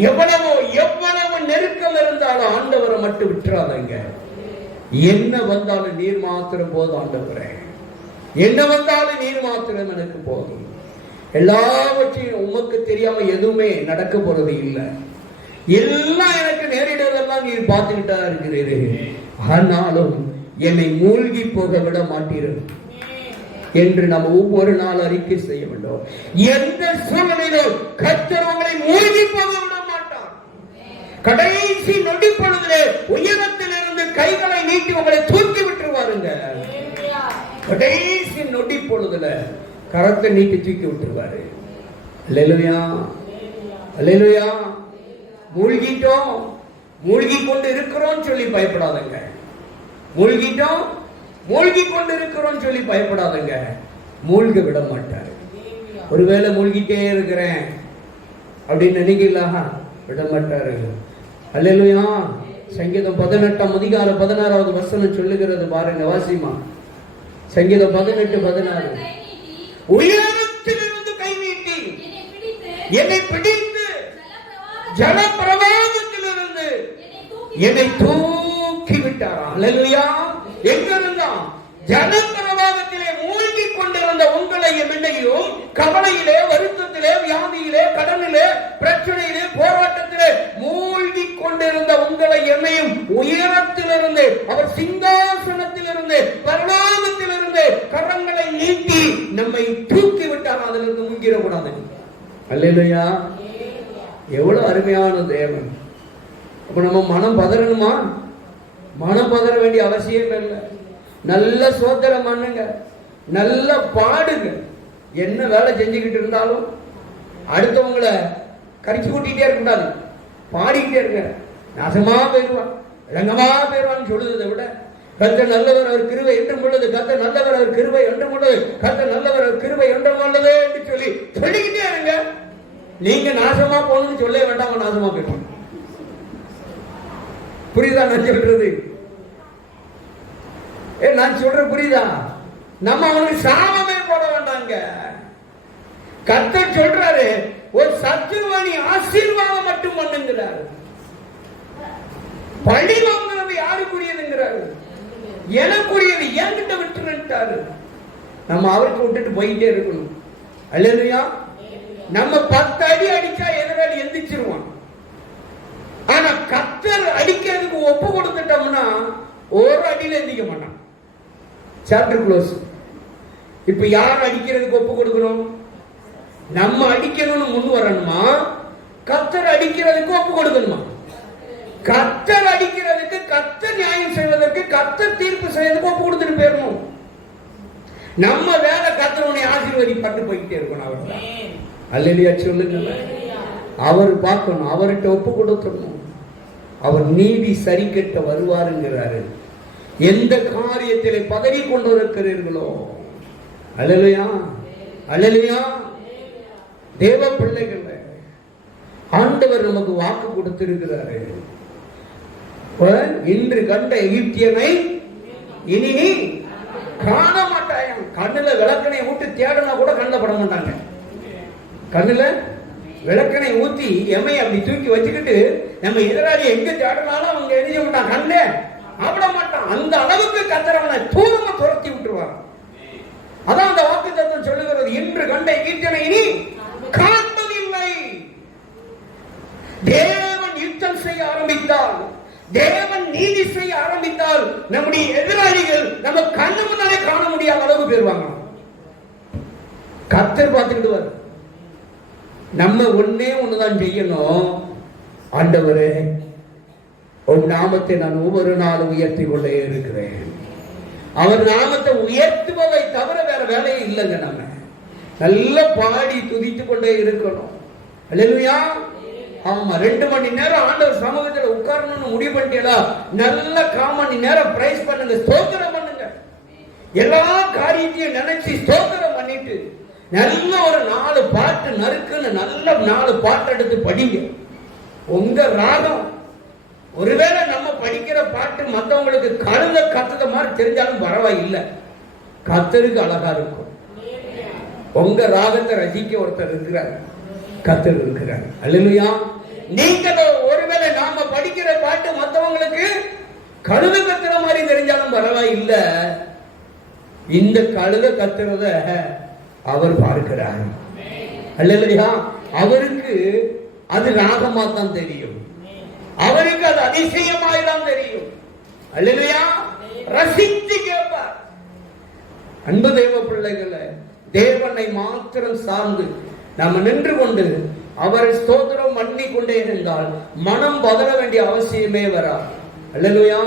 எவ்வளவு நெருக்கம் இருந்தாலும் ஆண்டவரை மட்டும் விட்டுறாதங்க. என்ன வந்தாலும் நீர் மாத்திரம் போதும் ஆண்டவரே, என்ன வந்தாலும் நீர் மாத்திரம் எனக்கு போதும். எல்லாவற்றையும் உமக்கு தெரியாம எதுவுமே நடக்க போறது இல்லை. எல்லாம் எனக்கு நேரிடுவதெல்லாம் நீர் பார்த்துக்கிட்டா இருக்கிறீர்கள். ஆனாலும் என்னை மூழ்கி போக விட மாட்டீர்கள் என்று நம்ம ஒவ்வொரு நாள் அறிக்கை செய்ய வேண்டும். எந்த சூழ்நிலையிலும் கர்த்தர் உங்களை மூழ்கி போக விட மாட்டார். கடைசி நொடி பொழுதிலே உயரத்தில் இருந்து கைகளை நீட்டி உங்களை தூக்கி விட்டுருவாருங்க. கடைசி நொடி பொழுதுல கரத்தை நீட்டி தூக்கி விட்டுருவாரு. அல்லேலூயா, அல்லேலூயா. மூழ்கிட்டோம், மூழ்கி கொண்டு இருக்கிறோம் சொல்லி பயப்படாதங்க. மூழ்கிட்டோம், மூழ்கி கொண்டு இருக்கிறோம் சொல்லி பயப்படாதங்க. மூழ்க விட மாட்டாரு. ஒருவேளை மூழ்கிட்டே இருக்கிறேன் அப்படின்னு நினைக்கலாம், விட மாட்டாரு. அல்லேலூயா. சங்கீதம் 18 அதிகாரம் 16வது வசனம் சொல்லுகிறது பாருங்க, வாசிமா. சங்கீதம் 18:16. உயரத்திலிருந்து கை நீட்டி என்னை பிடித்து ஜல பிரவாகத்திலிருந்து என்னை தூக்கி விட்டாரா. அல்லேலூயா. எங்க இருந்தா? ஜல பிரவாகத்திலே மூழ்கி கொண்டிருந்த உங்களையும் என்னையும் கவலையிலே, வருத்தத்திலே, வியாதியிலே, கடனிலே, பிரச்சனையிலே, போராட்டத்திலே மூழ்கி கொண்டிருந்த உங்களை என்னையும் உயரத்திலிருந்து, அவர் சிங்காசனத்திலிருந்து, பரலோகத்திலிருந்து கரங்களை நீட்டி நம்மை தூக்கி விட்டார். அதிலிருந்து மூழ்கிடக்கூடாது. அல்லேலூயா. எவ்வளவு அருமையான தேவன். அப்ப நம்ம மனம் பதறணுமா? மனம் பதற வேண்டிய அவசியம் இல்லை. நல்ல சோதரம் பண்ணுங்க, நல்ல பாடுங்க. என்ன வேலை செஞ்சுக்கிட்டு இருந்தாலும் அடுத்தவங்களை கரிச்சு கூட்டிகிட்டே இருக்கக்கூடாது. பாடிக்கிட்டே இருங்க. நாசமா போயிடுவான், ரங்கமா போயிடுவான்னு சொல்லுறதை விட கர்த்தர் நல்லவர், அவர் கிருபை என்றும் உள்ளது, கர்த்தர் நல்லவர், அவர் கிருபை என்றும் உள்ளது, கர்த்தர் நல்லவர், அவர் கிருபை என்றும் உள்ளது என்று சொல்லி சொல்லிக்கிட்டே இருங்க. நீங்க நாசமா போகணும்னு சொல்ல வேண்டாம், நாசமா போயிடும். புரியுதா நான் சொல்றது? நான் சொல்ற புரியுதா? நம்ம அவனுக்கு சாபமே போட வேண்டாங்க. கர்த்தர் சொல்றாரு, ஒரு சத்துருவனி ஆசீர்வாதம் மட்டும் பண்ணுங்கிறாரு. பழி வாங்குறது யாருக்குரியதுங்கிறாரு? எனக்குரியது, என்கிட்ட விட்டுட்டாரு. நம்ம அவருக்கு விட்டுட்டு போயிட்டே இருக்கணும். அல்லேலூயா. நம்ம 10 அடி அடிச்சா எதிராளி எந்திரிச்சிருவான். ஆனா கர்த்தர் அடிக்கிறதுக்கு ஒப்பு கொடுத்துட்டோம்னா ஒரு அடியில எந்திக்க மாட்டான். Chapter close. இப்ப யார் அடிக்கிறதுக்கு ஒப்பு கொடுக்கணும்? நம்ம அடிக்கணும்னு முன் வரணுமா? கர்த்தர் அடிக்கிறதுக்கு ஒப்பு கொடுக்கணுமா? கர்த்தர் அடிக்கிறதுக்கு, கர்த்தர் நியாயம் செய்வதற்கு, கர்த்தர் தீர்ப்பு செய்வதற்கு ஒப்பு கொடுத்துட்டு போயிடணும். நம்ம வேலை கர்த்தர் உன்னை ஆசீர்வதிப்பட்டு போய்கிட்டே இருக்கணும். அவர் அல்லேலூயா சொல்லுங்க. அவர் பார்க்கணும், அவர்கிட்ட ஒப்பு கொடுக்கணும். அவர் நீதி சரி கட்ட வருவாருங்கிறாரு. எந்த காரியத்திலே பதவி கொண்டு இருக்கிறீர்களோ, அல்லேலூயா, அல்லேலூயா. தேவ பிள்ளைகள், ஆண்டவர் நமக்கு வாக்கு கொடுத்திருக்கிறாரு. இன்று கண்ட எகிப்தியனை இனி நீ காண மாட்டாயம். கண்ணுல விளக்கனை ஊட்டி தேடனா கூட கண்ணுல பட மாட்டாங்க. கண்ணுல விளக்கனை ஊத்தி எம்மை அப்படி தூக்கி வச்சுக்கிட்டு நம்ம எதிராளி எங்க தேடினாலும் அவங்க எழுதி விட்டான், கண்ணே ஆவிட மாட்டான். அந்த அளவுக்கு கர்த்தரவனை தூரமா துரத்தி விட்டுருவார். அதான் அந்த வாக்குத்தத்தம் சொல்லுகிறது, இன்று கண்ட எகிப்தியனை இனி காண்பதில்லை. தேவன் யுத்தம் செய்ய ஆரம்பித்தால், தேவன் நீதி செய்ய ஆரம்பித்தால் நம்முடைய எதிராளிகள் நம்ம கண்ணு முன்னாலே காண முடியாத அளவுக்கு போயிருவாங்க. கர்த்தர் பார்த்துக்கிடுவார். நம்ம ஒன்னே ஒண்ணுதான் செய்யணும். ஆண்டவரே, உன் நாமத்தை நான் ஒவ்வொரு நாளும் உயர்த்தி கொண்டே இருக்கிறேன். அவர் நாமத்தை உயர்த்துவதை தவிர வேற வேலையே இல்லைங்க. நம்ம நல்ல பாடி துதித்து கொண்டே இருக்கணும். அல்லேலூயா. ஆமா, 2 மணி நேரம் ஆண்டவர் சமூகத்துல உட்காரணும்னு முடிவு பண்ணிட்டீங்களா? நல்ல 1/4 மணி நேரம் பிரைஸ் பண்ணுங்க, ஸ்தோத்திரம் பண்ணுங்க. எல்லா காரியத்தையும் நினைச்சு ஸ்தோத்திரம் பண்ணிட்டு நல்ல ஒரு 4 பாட்டு நறுக்குன்னு நல்ல 4 பாட்டு எடுத்து படிங்க. உங்க ராகம். ஒருவேளை நம்ம படிக்கிற பாட்டு மற்றவங்களுக்கு கழுத கத்துத மாதிரி தெரிஞ்சாலும் பரவாயில்லை, கத்தருக்கு அழகா இருக்கும். உங்க ராகத்தை ரசிக்க ஒருத்தர் இருக்கிறார், கத்தர் இருக்கிறார். அல்லேலூயா. நீங்க ஒருவேளை நாம படிக்கிற பாட்டு மற்றவங்களுக்கு கழுத கத்துற மாதிரி தெரிஞ்சாலும் பரவாயில்லை, இந்த கழுத கத்துறத அவர் பார்க்கிறார். அல்லேலூயா. அவருக்கு அது ராகமா தான் தெரியும், அவருக்கு அது அதிசயமாய் தான் தெரியும். அல்லேலூயா. ரசித்து கேட்பார். அன்பு தேவ பிள்ளைகளை, தேவனை மாத்திரம் சார்ந்து நாம நின்று கொண்டு அவரை ஸ்தோத்திரம் பண்ணி கொண்டே இருந்தால் மனம் பதற வேண்டிய அவசியமே வராது. அல்லேலூயா.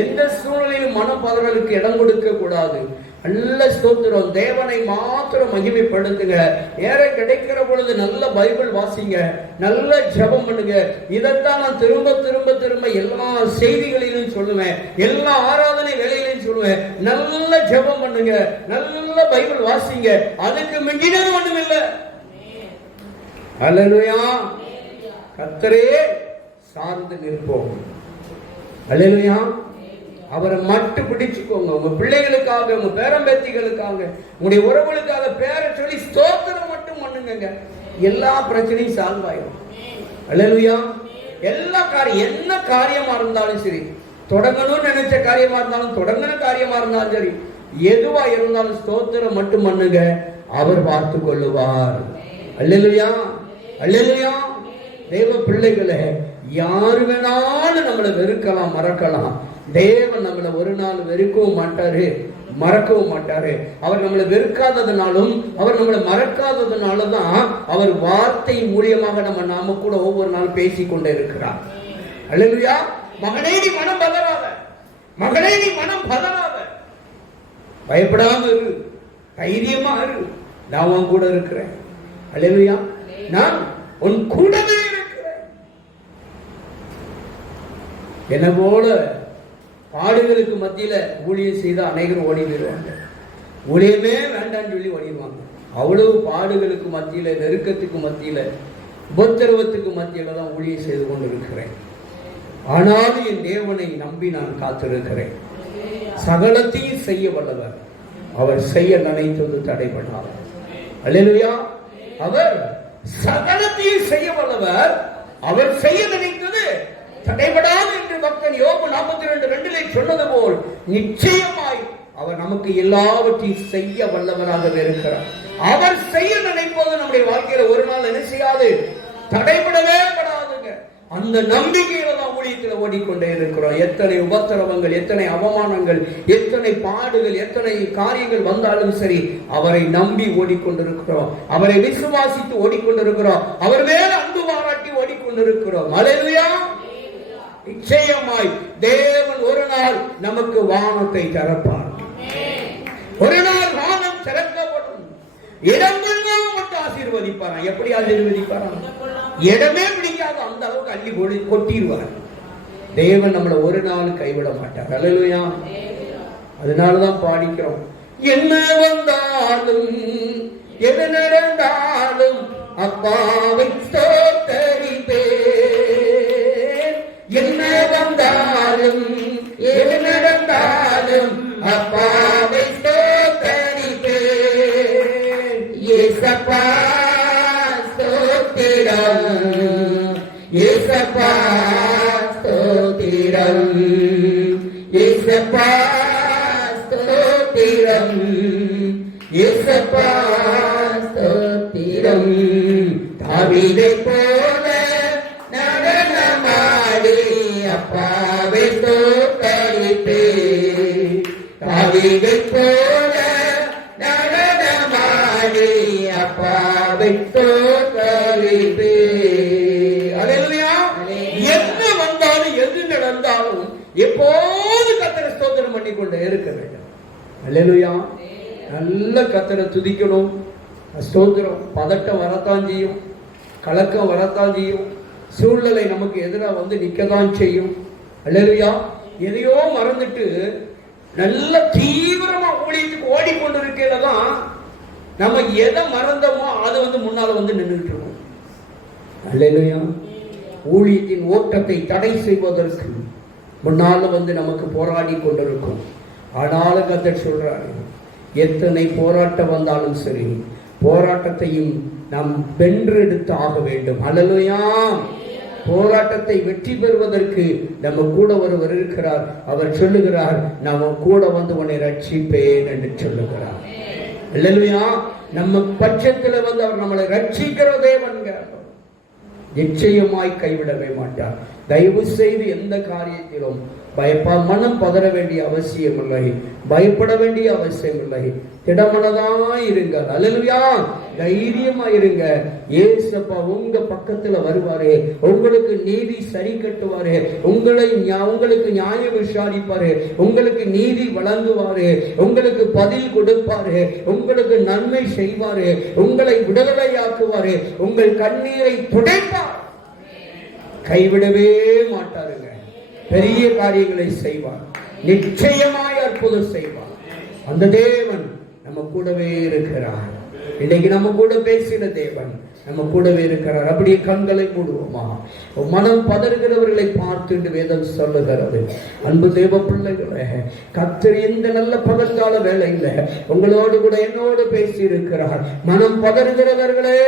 எந்த சூழ்நிலையிலும் மனம் பதறலுக்கு இடம் கொடுக்க கூடாது. நல்ல ஸ்தோத்திரம், தேவனை மாத்திரம் மகிமைப்படுத்துங்க. நேரம் கிடைக்கிற பொழுது நல்ல பைபிள் வாசிங்க, நல்ல ஜெபம் பண்ணுங்க. இதைத்தான் நான் திரும்ப திரும்ப திரும்ப எல்லா செய்திகளிலும் சொல்லுவேன், எல்லா ஆராதனை வேலையிலும் சொல்லுவேன். நல்ல ஜெபம் பண்ணுங்க, நல்ல பைபிள் வாசிங்க. அதுக்கு மிஞ்சினது ஒண்ணும் இல்லை. அல்லேலூயா. கர்த்தரே சார்ந்து நிற்போம். அல்லேலூயா. அவரை மட்டும் பிடிச்சுக்கோங்க. உங்க பிள்ளைகளுக்காக, உங்க பேரம்பேத்திகளுக்காக, உங்களுடைய உறவுகளுக்காக பேரை சொல்லி ஸ்தோத்திரம் மட்டும் பண்ணுங்க. எல்லா பிரச்சனையும் சால்வ் ஆயிடும். அல்லேலூயா. எல்லா காரியம், என்ன காரியமா இருந்தாலும் சரி, தொடங்கணும்னு நினைச்ச காரியமா இருந்தாலும், தொடங்கின காரியமா இருந்தாலும் சரி, எதுவா இருந்தாலும் ஸ்தோத்திரம் மட்டும் பண்ணுங்க, அவர் பார்த்து கொள்ளுவார். அல்லேலூயா. அல்லேலூயா. தேவ பிள்ளைகளே, யாரு வேணாலும் நம்மளை வெறுக்கலாம், மறக்கலாம். தேவன் நம்மளை ஒரு நாள் வெறுக்கவும் மாட்டாரு, மறக்கவும் மாட்டாரு. அவர் நம்மளை வெறுக்காததுனாலும் அவர் நம்மளை மறக்காததுனாலும் தான் அவர் வார்த்தை மூலியமாக நாம கூட ஒவ்வொரு நாள் பேசிக்கொண்டே இருக்கிறார். அல்லேலூயா. மகனே நீ மனம் பதறாத, மகனே நீ மனம் பதறாத, பயப்படாம இரு, தைரியமா இரு, நான் உன் கூட இருக்கிறேன். அல்லேலூயா. நான் உன் கூடவே இருக்கிறேன். என்ன போல பாடுகளுக்கு மத்தியில ஊழியம் செய்த அனைவரும் ஓடி போயிடுவாங்க. ஊழியமே வேண்டான்னு சொல்லி ஓடிடுவாங்க. அவ்வளவு பாடுகளுக்கு மத்தியில, நெருக்கத்துக்கு மத்தியில, உபத்திரவத்துக்கு மத்தியில தான் ஊழியம் செய்து கொண்டு இருக்கிறேன். ஆனாலும் என் தேவனை நம்பி நான் காத்திருக்கிறேன். சகலத்தையும் செய்ய வல்லவர், அவர் செய்ய நினைத்தது தடைபடார். அல்லேலூயா. அவர் சகலத்தையும் செய்ய வல்லவர், அவர் செய்ய நினைத்தது தடைபடாது என்று பக்தன் யோபு 42:2 சொன்னது போல் நிச்சயமாய் அவர் நமக்கு எல்லாவற்றையும் செய்ய வல்லவராக இருக்கிறார். அவர் செய்ய நினைப்பது நம்முடைய வாழ்க்கையில ஒரு நாள் என்ன செய்யாது, தடைபடவே படாதுங்க. அந்த நம்பிக்கையில தான் ஊழியத்தில் ஓடிக்கொண்டே இருக்கிறோம். எத்தனை உபத்திரவங்கள், எத்தனை அவமானங்கள், எத்தனை பாடுகள், எத்தனை காரியங்கள் வந்தாலும் சரி, அவரை நம்பி ஓடிக்கொண்டிருக்கிறோம், அவரை விசுவாசித்து ஓடிக்கொண்டிருக்கிறோம், அவர் மேல அன்பு பாராட்டி ஓடிக்கொண்டிருக்கிறோம். அல்லேலூயா. நிச்சயமாய் தேவன் ஒரு நாள் நமக்கு வானத்தை திறப்பார். ஒரு நாள் வானம் திறக்கப்படும். இடமெல்லாம் மட்டும் ஆசீர்வதிப்பார். எப்படி ஆசீர்வதிப்பார்? இடமே பிடிக்காத அந்த அளவுக்கு அள்ளி கொட்டிடுவார். தேவன் நம்மளை ஒரு நாள் கைவிட மாட்டார். அல்லேலூயா. அதனாலதான் பாடிக்கிறோம், என்ன வந்தாலும் எது நடந்தாலும் அப்பாவை ஸ்தோத்தரிப்பேன். என்ன வந்தாலும் எது நடந்தாலும் அப்பாவை ஸ்தோத்தரிப்பேன். இயேசப்பா ஸ்தோத்திரம், இயேசப்பா ஸ்தோத்திரம், இயேசப்பா ஸ்தோத்திரம், இயேசப்பா ஸ்தோத்திரம். தாவீதை போல நடனமாடி அப்பாவை ஸ்தோத்தரிப்பேன். ஆவிகள் போல நடனமாடி அப்பாவை தோற்றளிப்பே. அல்லேலூயா. என்ன வந்தாலும் எது நடந்தாலும் எப்போது கர்த்தரை ஸ்தோத்திரம் பண்ணி கொண்டே இருக்க வேண்டும். அல்லேலூயா. நல்ல கர்த்தரை துதிக்கணும். ஸ்தோத்திரம். பதட்டம் வரத்தான் செய்யும், கலக்கம் வரத்தான் செய்யும், சூழ்நிலை நமக்கு எதிராக வந்து நிற்கத்தான் செய்யும். அல்லேலூயா. எதையோ மறந்துட்டு நல்ல தீவிரமா ஊழியத்துக்கு ஓடிக்கொண்டிருக்கையில தான் நம்ம எதை மறந்தோமோ அது வந்து முன்னால வந்து நின்றுட்டு இருக்கும். அல்லேலூயா. ஊழியத்தின் ஓட்டத்தை தடை செய்வதற்கு முன்னால வந்து நமக்கு போராடி கொண்டிருக்கும். ஆனாலும் கர்த்தர் சொல்றாரு, எத்தனை போராட்டம் வந்தாலும் சரி, போராட்டத்தையும் நாம் வென்றெடுத்து ஆக வேண்டும். அல்லேலூயா. போராட்டத்தை வெற்றி பெறுவதற்கு நம்ம கூட ஒருவர் இருக்கிறார். அவர் சொல்லுகிறார், நம்ம கூட வந்து உன்னை ரட்சிப்பேன் என்று சொல்லுகிறார். அல்லேலூயா. நம்ம பட்சத்தில் வந்து அவர் நம்மளை ரட்சிக்கிற தேவன்கிறார். நிச்சயமாய் கைவிடவே மாட்டார். தயவு செய்து எந்த காரியத்திலும் மனம் பதற வேண்டிய அவசியம் இல்லை, பயப்பட வேண்டிய அவசியம் இல்லை. திடமனதாய் இருங்க. அல்லேலூயா. தைரியமா இருங்க. ஏசப்பா உங்க பக்கத்துல வருவாரு. உங்களுக்கு நீதி சரி கட்டுவாரு. உங்களுக்கு நியாயம் விசாரிப்பாரு. உங்களுக்கு நீதி வழங்குவாரு. உங்களுக்கு பதில் கொடுப்பாரு. உங்களுக்கு நன்மை செய்வாரு. உங்களை விடுதலையாக்குவாரு. உங்கள் கண்ணீரை துடைப்பார். கைவிடவே மாட்டாருங்க. பெரிய காரியங்களை செய்வார். நிச்சயமாய் அற்புதம் செய்வார். அந்த தேவன் நம்ம கூடவே இருக்கிறார். இன்னைக்கு நம்ம கூட பேசின தேவன் நம்ம கூடவே இருக்கிறார். அப்படியே கண்களை மூடுவோமா? மனம் பதறுகிறவர்களை பார்த்து வேதம் சொல்லுகிறது. அன்பு தேவ பிள்ளைகளே, கர்த்தர் இந்த நல்ல பகற்கால வேளையில உங்களோடு கூட என்னோடு பேசி இருக்கிறார். மனம் பதறுகிறவர்களே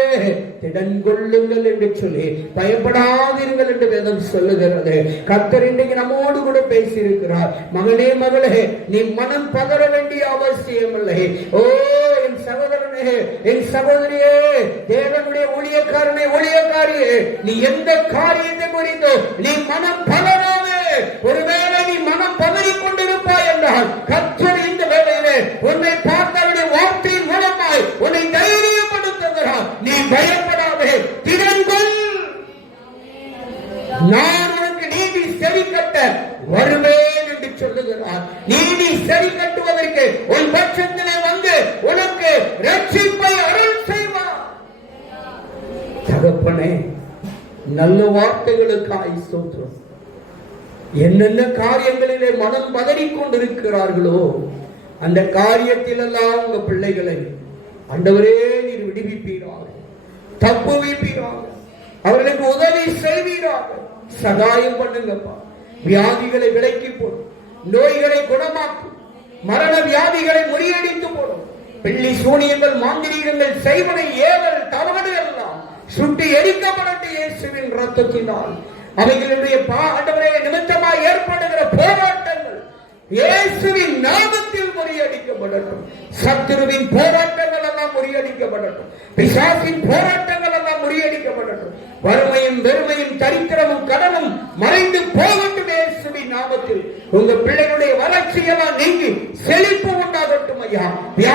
திடன் கொள்ளுங்கள் என்று சொல்லி பயப்படாதீர்கள் என்று வேதம் சொல்லுகிறது. கர்த்தர் இன்றைக்கு நம்மோடு கூட பேசி இருக்கிறார். மகனே மகளே, நீ மனம் பதற வேண்டிய அவசியம் இல்லை. ஓ என் சகோதரனே, என் சகோதரியே, தேவனுடைய ஊழியக்காரனே, ஊழியக்காரியே, நீ எந்த காரியத்தை குறித்தோ நீ மனம் பதறாதே. ஒருவேளை நீ மனம் பதறிக் கொண்டிருப்பாய் என்றால் கர்த்தர் இந்த வேளையிலே உன்னை பார்த்தவருடைய வார்த்தையின் மூலமாய் உன்னை தைரியப்படுத்துகிறார். நீ பயப்படாதே, திறன்கள். நான் உனக்கு நீதி சரி கட்ட வருவேன் என்று சொல்லுகிறார். நீதி சரி கட்டுவதற்கு உன் பட்சத்திலே வந்து உனக்கு ரட்சிப்பை அருள் செய்வார். தகப்பனே, நல்ல வார்த்தைகளுக்காய் ஸ்தோத்திரம். என்னென்ன காரியங்களிலே மனம் பதறிக் கொண்டிருக்கிறார்களோ அந்த காரியத்தில் எல்லாம் உங்க பிள்ளைகளை ஆண்டவரே நீர் விடுவிப்பீராக, தப்புவிப்பீராக, அவர்களுக்கு உதவி செய்வீராக. சகாயம் பண்ணுங்கப்பா. வியாதிகளை விலக்கி போடும், நோய்களை குணமாக்கும், மரண வியாதிகளை முறியடித்து போடும். பிள்ளி சூனியங்கள், மாந்திரீகங்கள், செய்வனை, ஏவல், தவறு எல்லாம் சுட்டி எரிக்கப்படட்டு இயேசுவின் ரத்தத்தினால். அவைகளுடைய நிமித்தமாக ஏற்படுகிற போராட்டங்கள் இயேசுவின் நாமத்தில் முறியடிக்கப்படட்டும். சத்துருவின் போராட்டங்கள் எல்லாம் முறியடிக்கப்படட்டும். பிசாசின் போராட்டங்கள் எல்லாம் முறியடிக்கப்படட்டும். வறுமையும் வெறுமையும் தரித்திரமும் கடனும் மறைந்து போகட்டும் இயேசுவின் நாமத்தில். உங்க பிள்ளைகளுடைய வளர்ச்சியெல்லாம் நீங்கி செழிப்பு உண்டாகட்டும் ஐயா.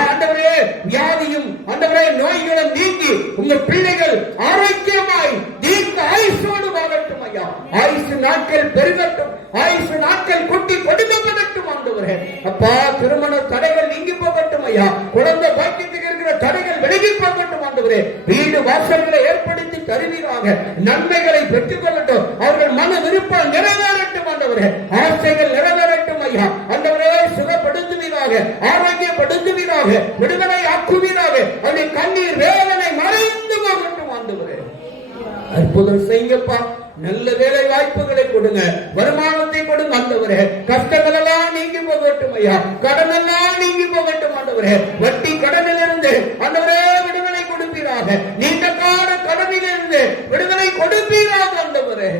ஆண்டவரே, வியாதியும் ஆண்டவரே நோய்களும் நீங்கி உங்க பிள்ளைகள் ஆரோக்கியமாய் தீர்க்க ஆயுசோடு வாழட்டும் ஐயா. ஆயுசு நாட்கள் பெருகட்டும், ஆயுசு நாட்கள் குட்டி கொடுக்கப்படட்டும் ஆண்டவரே. அப்பா, திருமண தடைகள் நீங்கி போகட்டும் ஐயா. குழந்தை பாக்கியத்துக்கு இருக்கிற தடைகள் விலகி போகட்டும் ஆண்டவரே. வீடு வாசல்களை ஏற்படுத்தி தருவீராக. நன்மைகளை பெற்றுக் கொள்ளட்டும். அவர்கள் மன விருப்பம் நிறைவேறட்டும் ஆண்டவரே. ஆசைகள் நிறைவேறட்டும் ஐயா. ஆண்டவரே, சுகப்படுத்துவீராக, ஆரோக்கியப்படுத்துவீராக, விடுதலை ஆக்குவீராக. அவருடைய கண்ணீர் வேதனை மறைந்து போகட்டும் ஆண்டவரே. அற்புதம் செய்யப்பா. நல்ல வேலை வாய்ப்புகளை கொடுங்க, வருமானத்தை கொடுங்க ஆண்டவரே. கஷ்டங்கள் எல்லாம் நீங்கி போகட்டும் ஐயா. கடன் எல்லாம் நீங்கி போகட்டும் ஆண்டவரே. வட்டி கடனிலிருந்து ஆண்டவரே விடுதலை கொடுப்பீராக. நீண்ட கால கடனிலிருந்து விடுதலை கொடுப்பீராக ஆண்டவரே.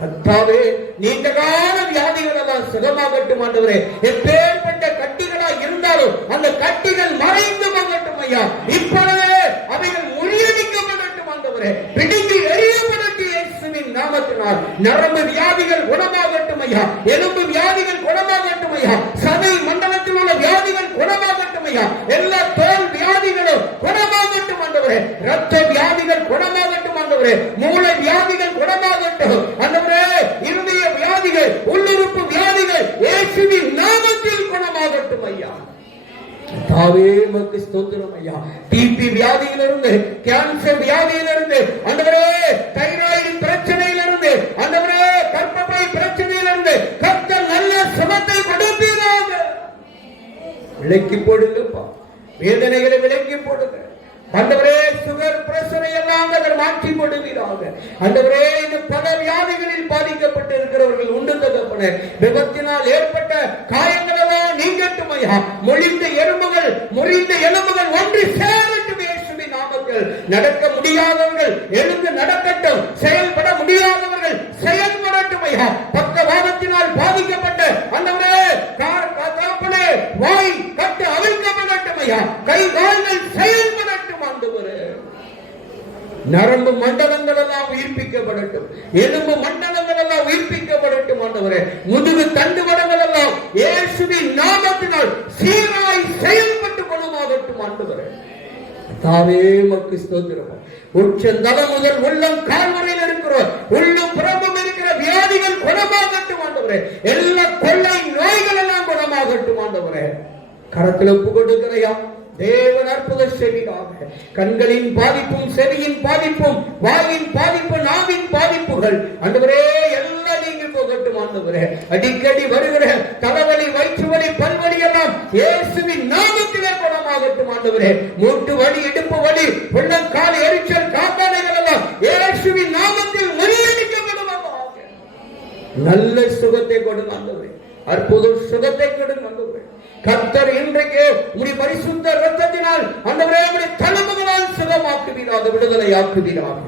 கர்த்தாவே, நீண்ட கால வியாதிகள் எல்லாம் சுகமாகட்டும் ஆண்டவரே. எப்பேற்பட்ட கட்டிகளா இருந்தாலும் அந்த கட்டிகள் மறைந்து போகட்டும் ஐயா. இப்பொழுதே அவைகள் முறியடிக்கப்படட்டும் ஆண்டவரே. பிடித்து எரியப்படட்டும் இயேசுவின் நாமத்தினால். நரம்பு வியாதிகள் குணமாகட்டும் ஐயா. எலும்பு வியாதிகள் குணமாகட்டும் ஐயா. சதை மண்டலத்தில் உள்ள குணமாகட்டும் ஐயா. எல்லா தோல் வியாதிகளும் குணமாகட்டும் ஆண்டவரே. ரத்த வியாதிகள் குணமாகட்டும் ஆண்டவரே. மூளை வியாதிகள் குணமாகட்டும் ஆண்டவரே. இருதய வியாதிகள், உள்ளுறுப்பு வியாதிகள் இயேசுவின் நாமத்தில் குணமாகட்டும் ஐயா. தாவே மக்கு ஸ்தோத்திரம் ஐயா. டிபி வியாதியிலிருந்து, கேன்சர் வியாதியிலிருந்து ஆண்டவரே, தைராய்டு பிரச்சனையிலிருந்து ஆண்டவரே, கர்ப்பப்பை பிரச்சனையிலிருந்து கர்த்தர் நல்ல சுகத்தை கொடுப்பீராக. விலக்கி போடுங்கப்பா, வேதனைகளை விலக்கி போடுங்க ஆண்டவரே. சுகர் பிரஷரை எல்லாம் அவர் மாற்றி போடுவீராக ஆண்டவரே. இது பல வியாதிகளில் பாதிக்கப்பட்டு இருக்கிறவர்கள் உண்டு தகப்பனே. விபத்தினால் ஏற்பட்ட காயங்கள் எல்லாம் நீங்கட்டும் ஐயா. முறிந்த எலும்புகள் ஒன்று சேரட்டும் இயேசுவின் நாமத்தில். நடக்க முடியாதவர்கள் எழுந்து நடக்கட்டும். செயல்பட முடியாதவர்கள் செயல்படட்டும் ஐயா. பக்கவாதத்தினால் பாதிக்கப்பட்ட ஆண்டவரே, வாய் கட்டு அவிழ்க்கப்படட்டும் ஐயா. கை கால்கள் செயல்படட்டும் ஆண்டவரே. நரம்பு மண்டலங்கள் எல்லாம் உயிர்ப்பிக்கப்படட்டும். எலும்பு மண்டலங்கள் எல்லாம் உயிர்ப்பிக்கப்படட்டும் ஆண்டவரே. முதுகு தண்டுவடங்கள் எல்லாம் இயேசுவின் நாமத்தினால் சீராய் செயல்பட்டு குணமாகட்டும் ஆண்டவரே. தாவே மக்கு ஸ்தோத்திரம். உச்சந்தலம் முதல் உள்ளம் கால்வரையில் இருக்கிற உள்ளம் புறமும் இருக்கிற வியாதிகள் குணமாகட்டும் ஆண்டவரே. எல்லா கொள்ளை நோய்கள் எல்லாம் குணமாகட்டும் ஆண்டவரே. கரத்தில் ஒப்பு கொடுக்கிறையா. தேவன் அற்புதம் செய்வீராக. கண்களின் பாதிப்பும், செவியின் பாதிப்பும், வாயின் பாதிப்பு, நாவின் பாதிப்புகள் ஆண்டவரே எல்லாம் நீங்க போகட்டும் ஆண்டவரே. அடிக்கடி வருகிற தலைவலி, வயிற்று வலி, பல்வலி எல்லாம் இயேசுவின் நாமத்திலே குணமாகட்டும் ஆண்டவரே. மூட்டு வலி, இடுப்பு வலி, உள்ளங்கால் எரிச்சல், காப்பானைகள் எல்லாம் இயேசுவின் நாமத்தில் முறியடிக்கப்படுவதாக. நல்ல சுகத்தை கொடுங்க ஆண்டவரே. அற்புத சுகத்தை கொடுங்க ஆண்டவரே. கர்த்தர் இன்றைக்கு உம்முடைய பரிசுத்த இரத்தத்தினால் ஆண்டவரே உம்முடைய தழும்புகளால் சுகமாக்குவீராக, விடுதலை ஆக்குவீராக.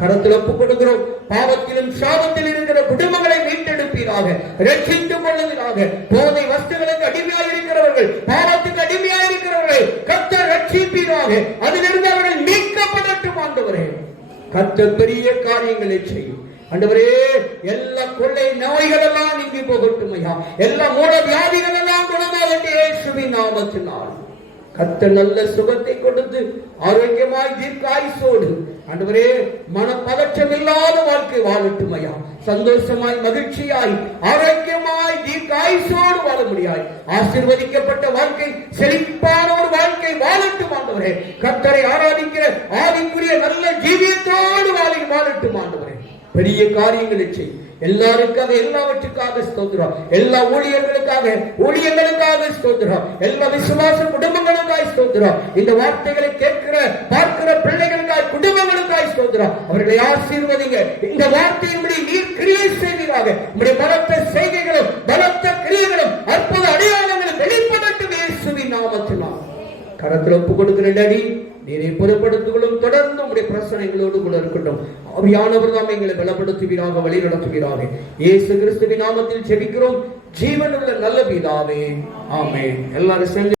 கரத்தில் ஒப்புக் கொடுக்கிறோம். பாவத்திலும் சாபத்தில் இருக்கிற குடும்பங்களை மீட்டெடுப்பீராக, ரட்சித்துக் கொள்ளுவீராக. போதை வஸ்துகளுக்கு அடிமையாக இருக்கிறவர்கள், பாவத்துக்கு அடிமையாக இருக்கிறவர்கள் கர்த்தர் ரட்சிப்பீராக. அதிலிருந்து அவர்கள் மீட்கப்படட்டும் ஆண்டவரே. கர்த்தர் பெரிய காரியங்களை செய்யும் ஆண்டவரே. எல்லா கொள்ளை நோய்கள் எல்லாம் நீங்கி போகட்டும் ஐயா. எல்லா மூல வியாதிகள் எல்லாம் குணமாகட்டும் இயேசுவின் நாமத்தினால். கர்த்தர் நல்ல சுகத்தை கொடுத்து ஆரோக்கியமாய் தீர்க்காயுசோடு ஆண்டவரே மனப்பதற்றம் இல்லாத வாழ்க்கை வாழட்டும் ஐயா. சந்தோஷமாய், மகிழ்ச்சியாய், ஆரோக்கியமாய், தீர்க்காயுசோடு வாழ முடியாய். ஆசீர்வதிக்கப்பட்ட வாழ்க்கை, செழிப்பான ஒரு வாழ்க்கை வாழட்டும் ஆண்டவரே. கர்த்தரை ஆராதிக்கிற ஆவிக்குரிய நல்ல ஜீவியத்தோடு வாழட்டும் ஆண்டவரே. பெரிய காரியங்களை செய். எல்லாருக்காக, எல்லாவற்றுக்காக ஸ்தோத்திரம். எல்லா ஊழியர்களுக்காக ஸ்தோத்திரம். எல்லா விசுவாச குடும்பங்களுக்காக ஸ்தோத்திரம். இந்த வார்த்தைகளை கேட்கிற, பார்க்கிற பிள்ளைகளுக்காக, குடும்பங்களுக்காக ஸ்தோத்திரம். அவர்களை ஆசீர்வதிங்க. இந்த வார்த்தையின்படி நீர் கிரியை செய்வீராக. உம்முடைய பலத்த செய்கைகளும், பலத்த கிரியைகளும், அற்புத அடையாளங்களும் வெளிப்படட்டும் இயேசுவின் நாமத்தினால். கரத்தில் ஒப்பு கொடுக்கிற டாடி, நீரை பொறுப்படுத்துகளும் தொடர்ந்து உடைய பிரச்சனைகளோடு கூட இருக்கட்டும். ஆவியானவர் தாம் எங்களை பலப்படுத்துவீராக, வழி நடத்துவீராக. இயேசு கிறிஸ்துவின் நாமத்தில் ஜெபிக்கிறோம் ஜீவனுள்ள நல்ல பிதாவே, ஆமென். எல்லாரும்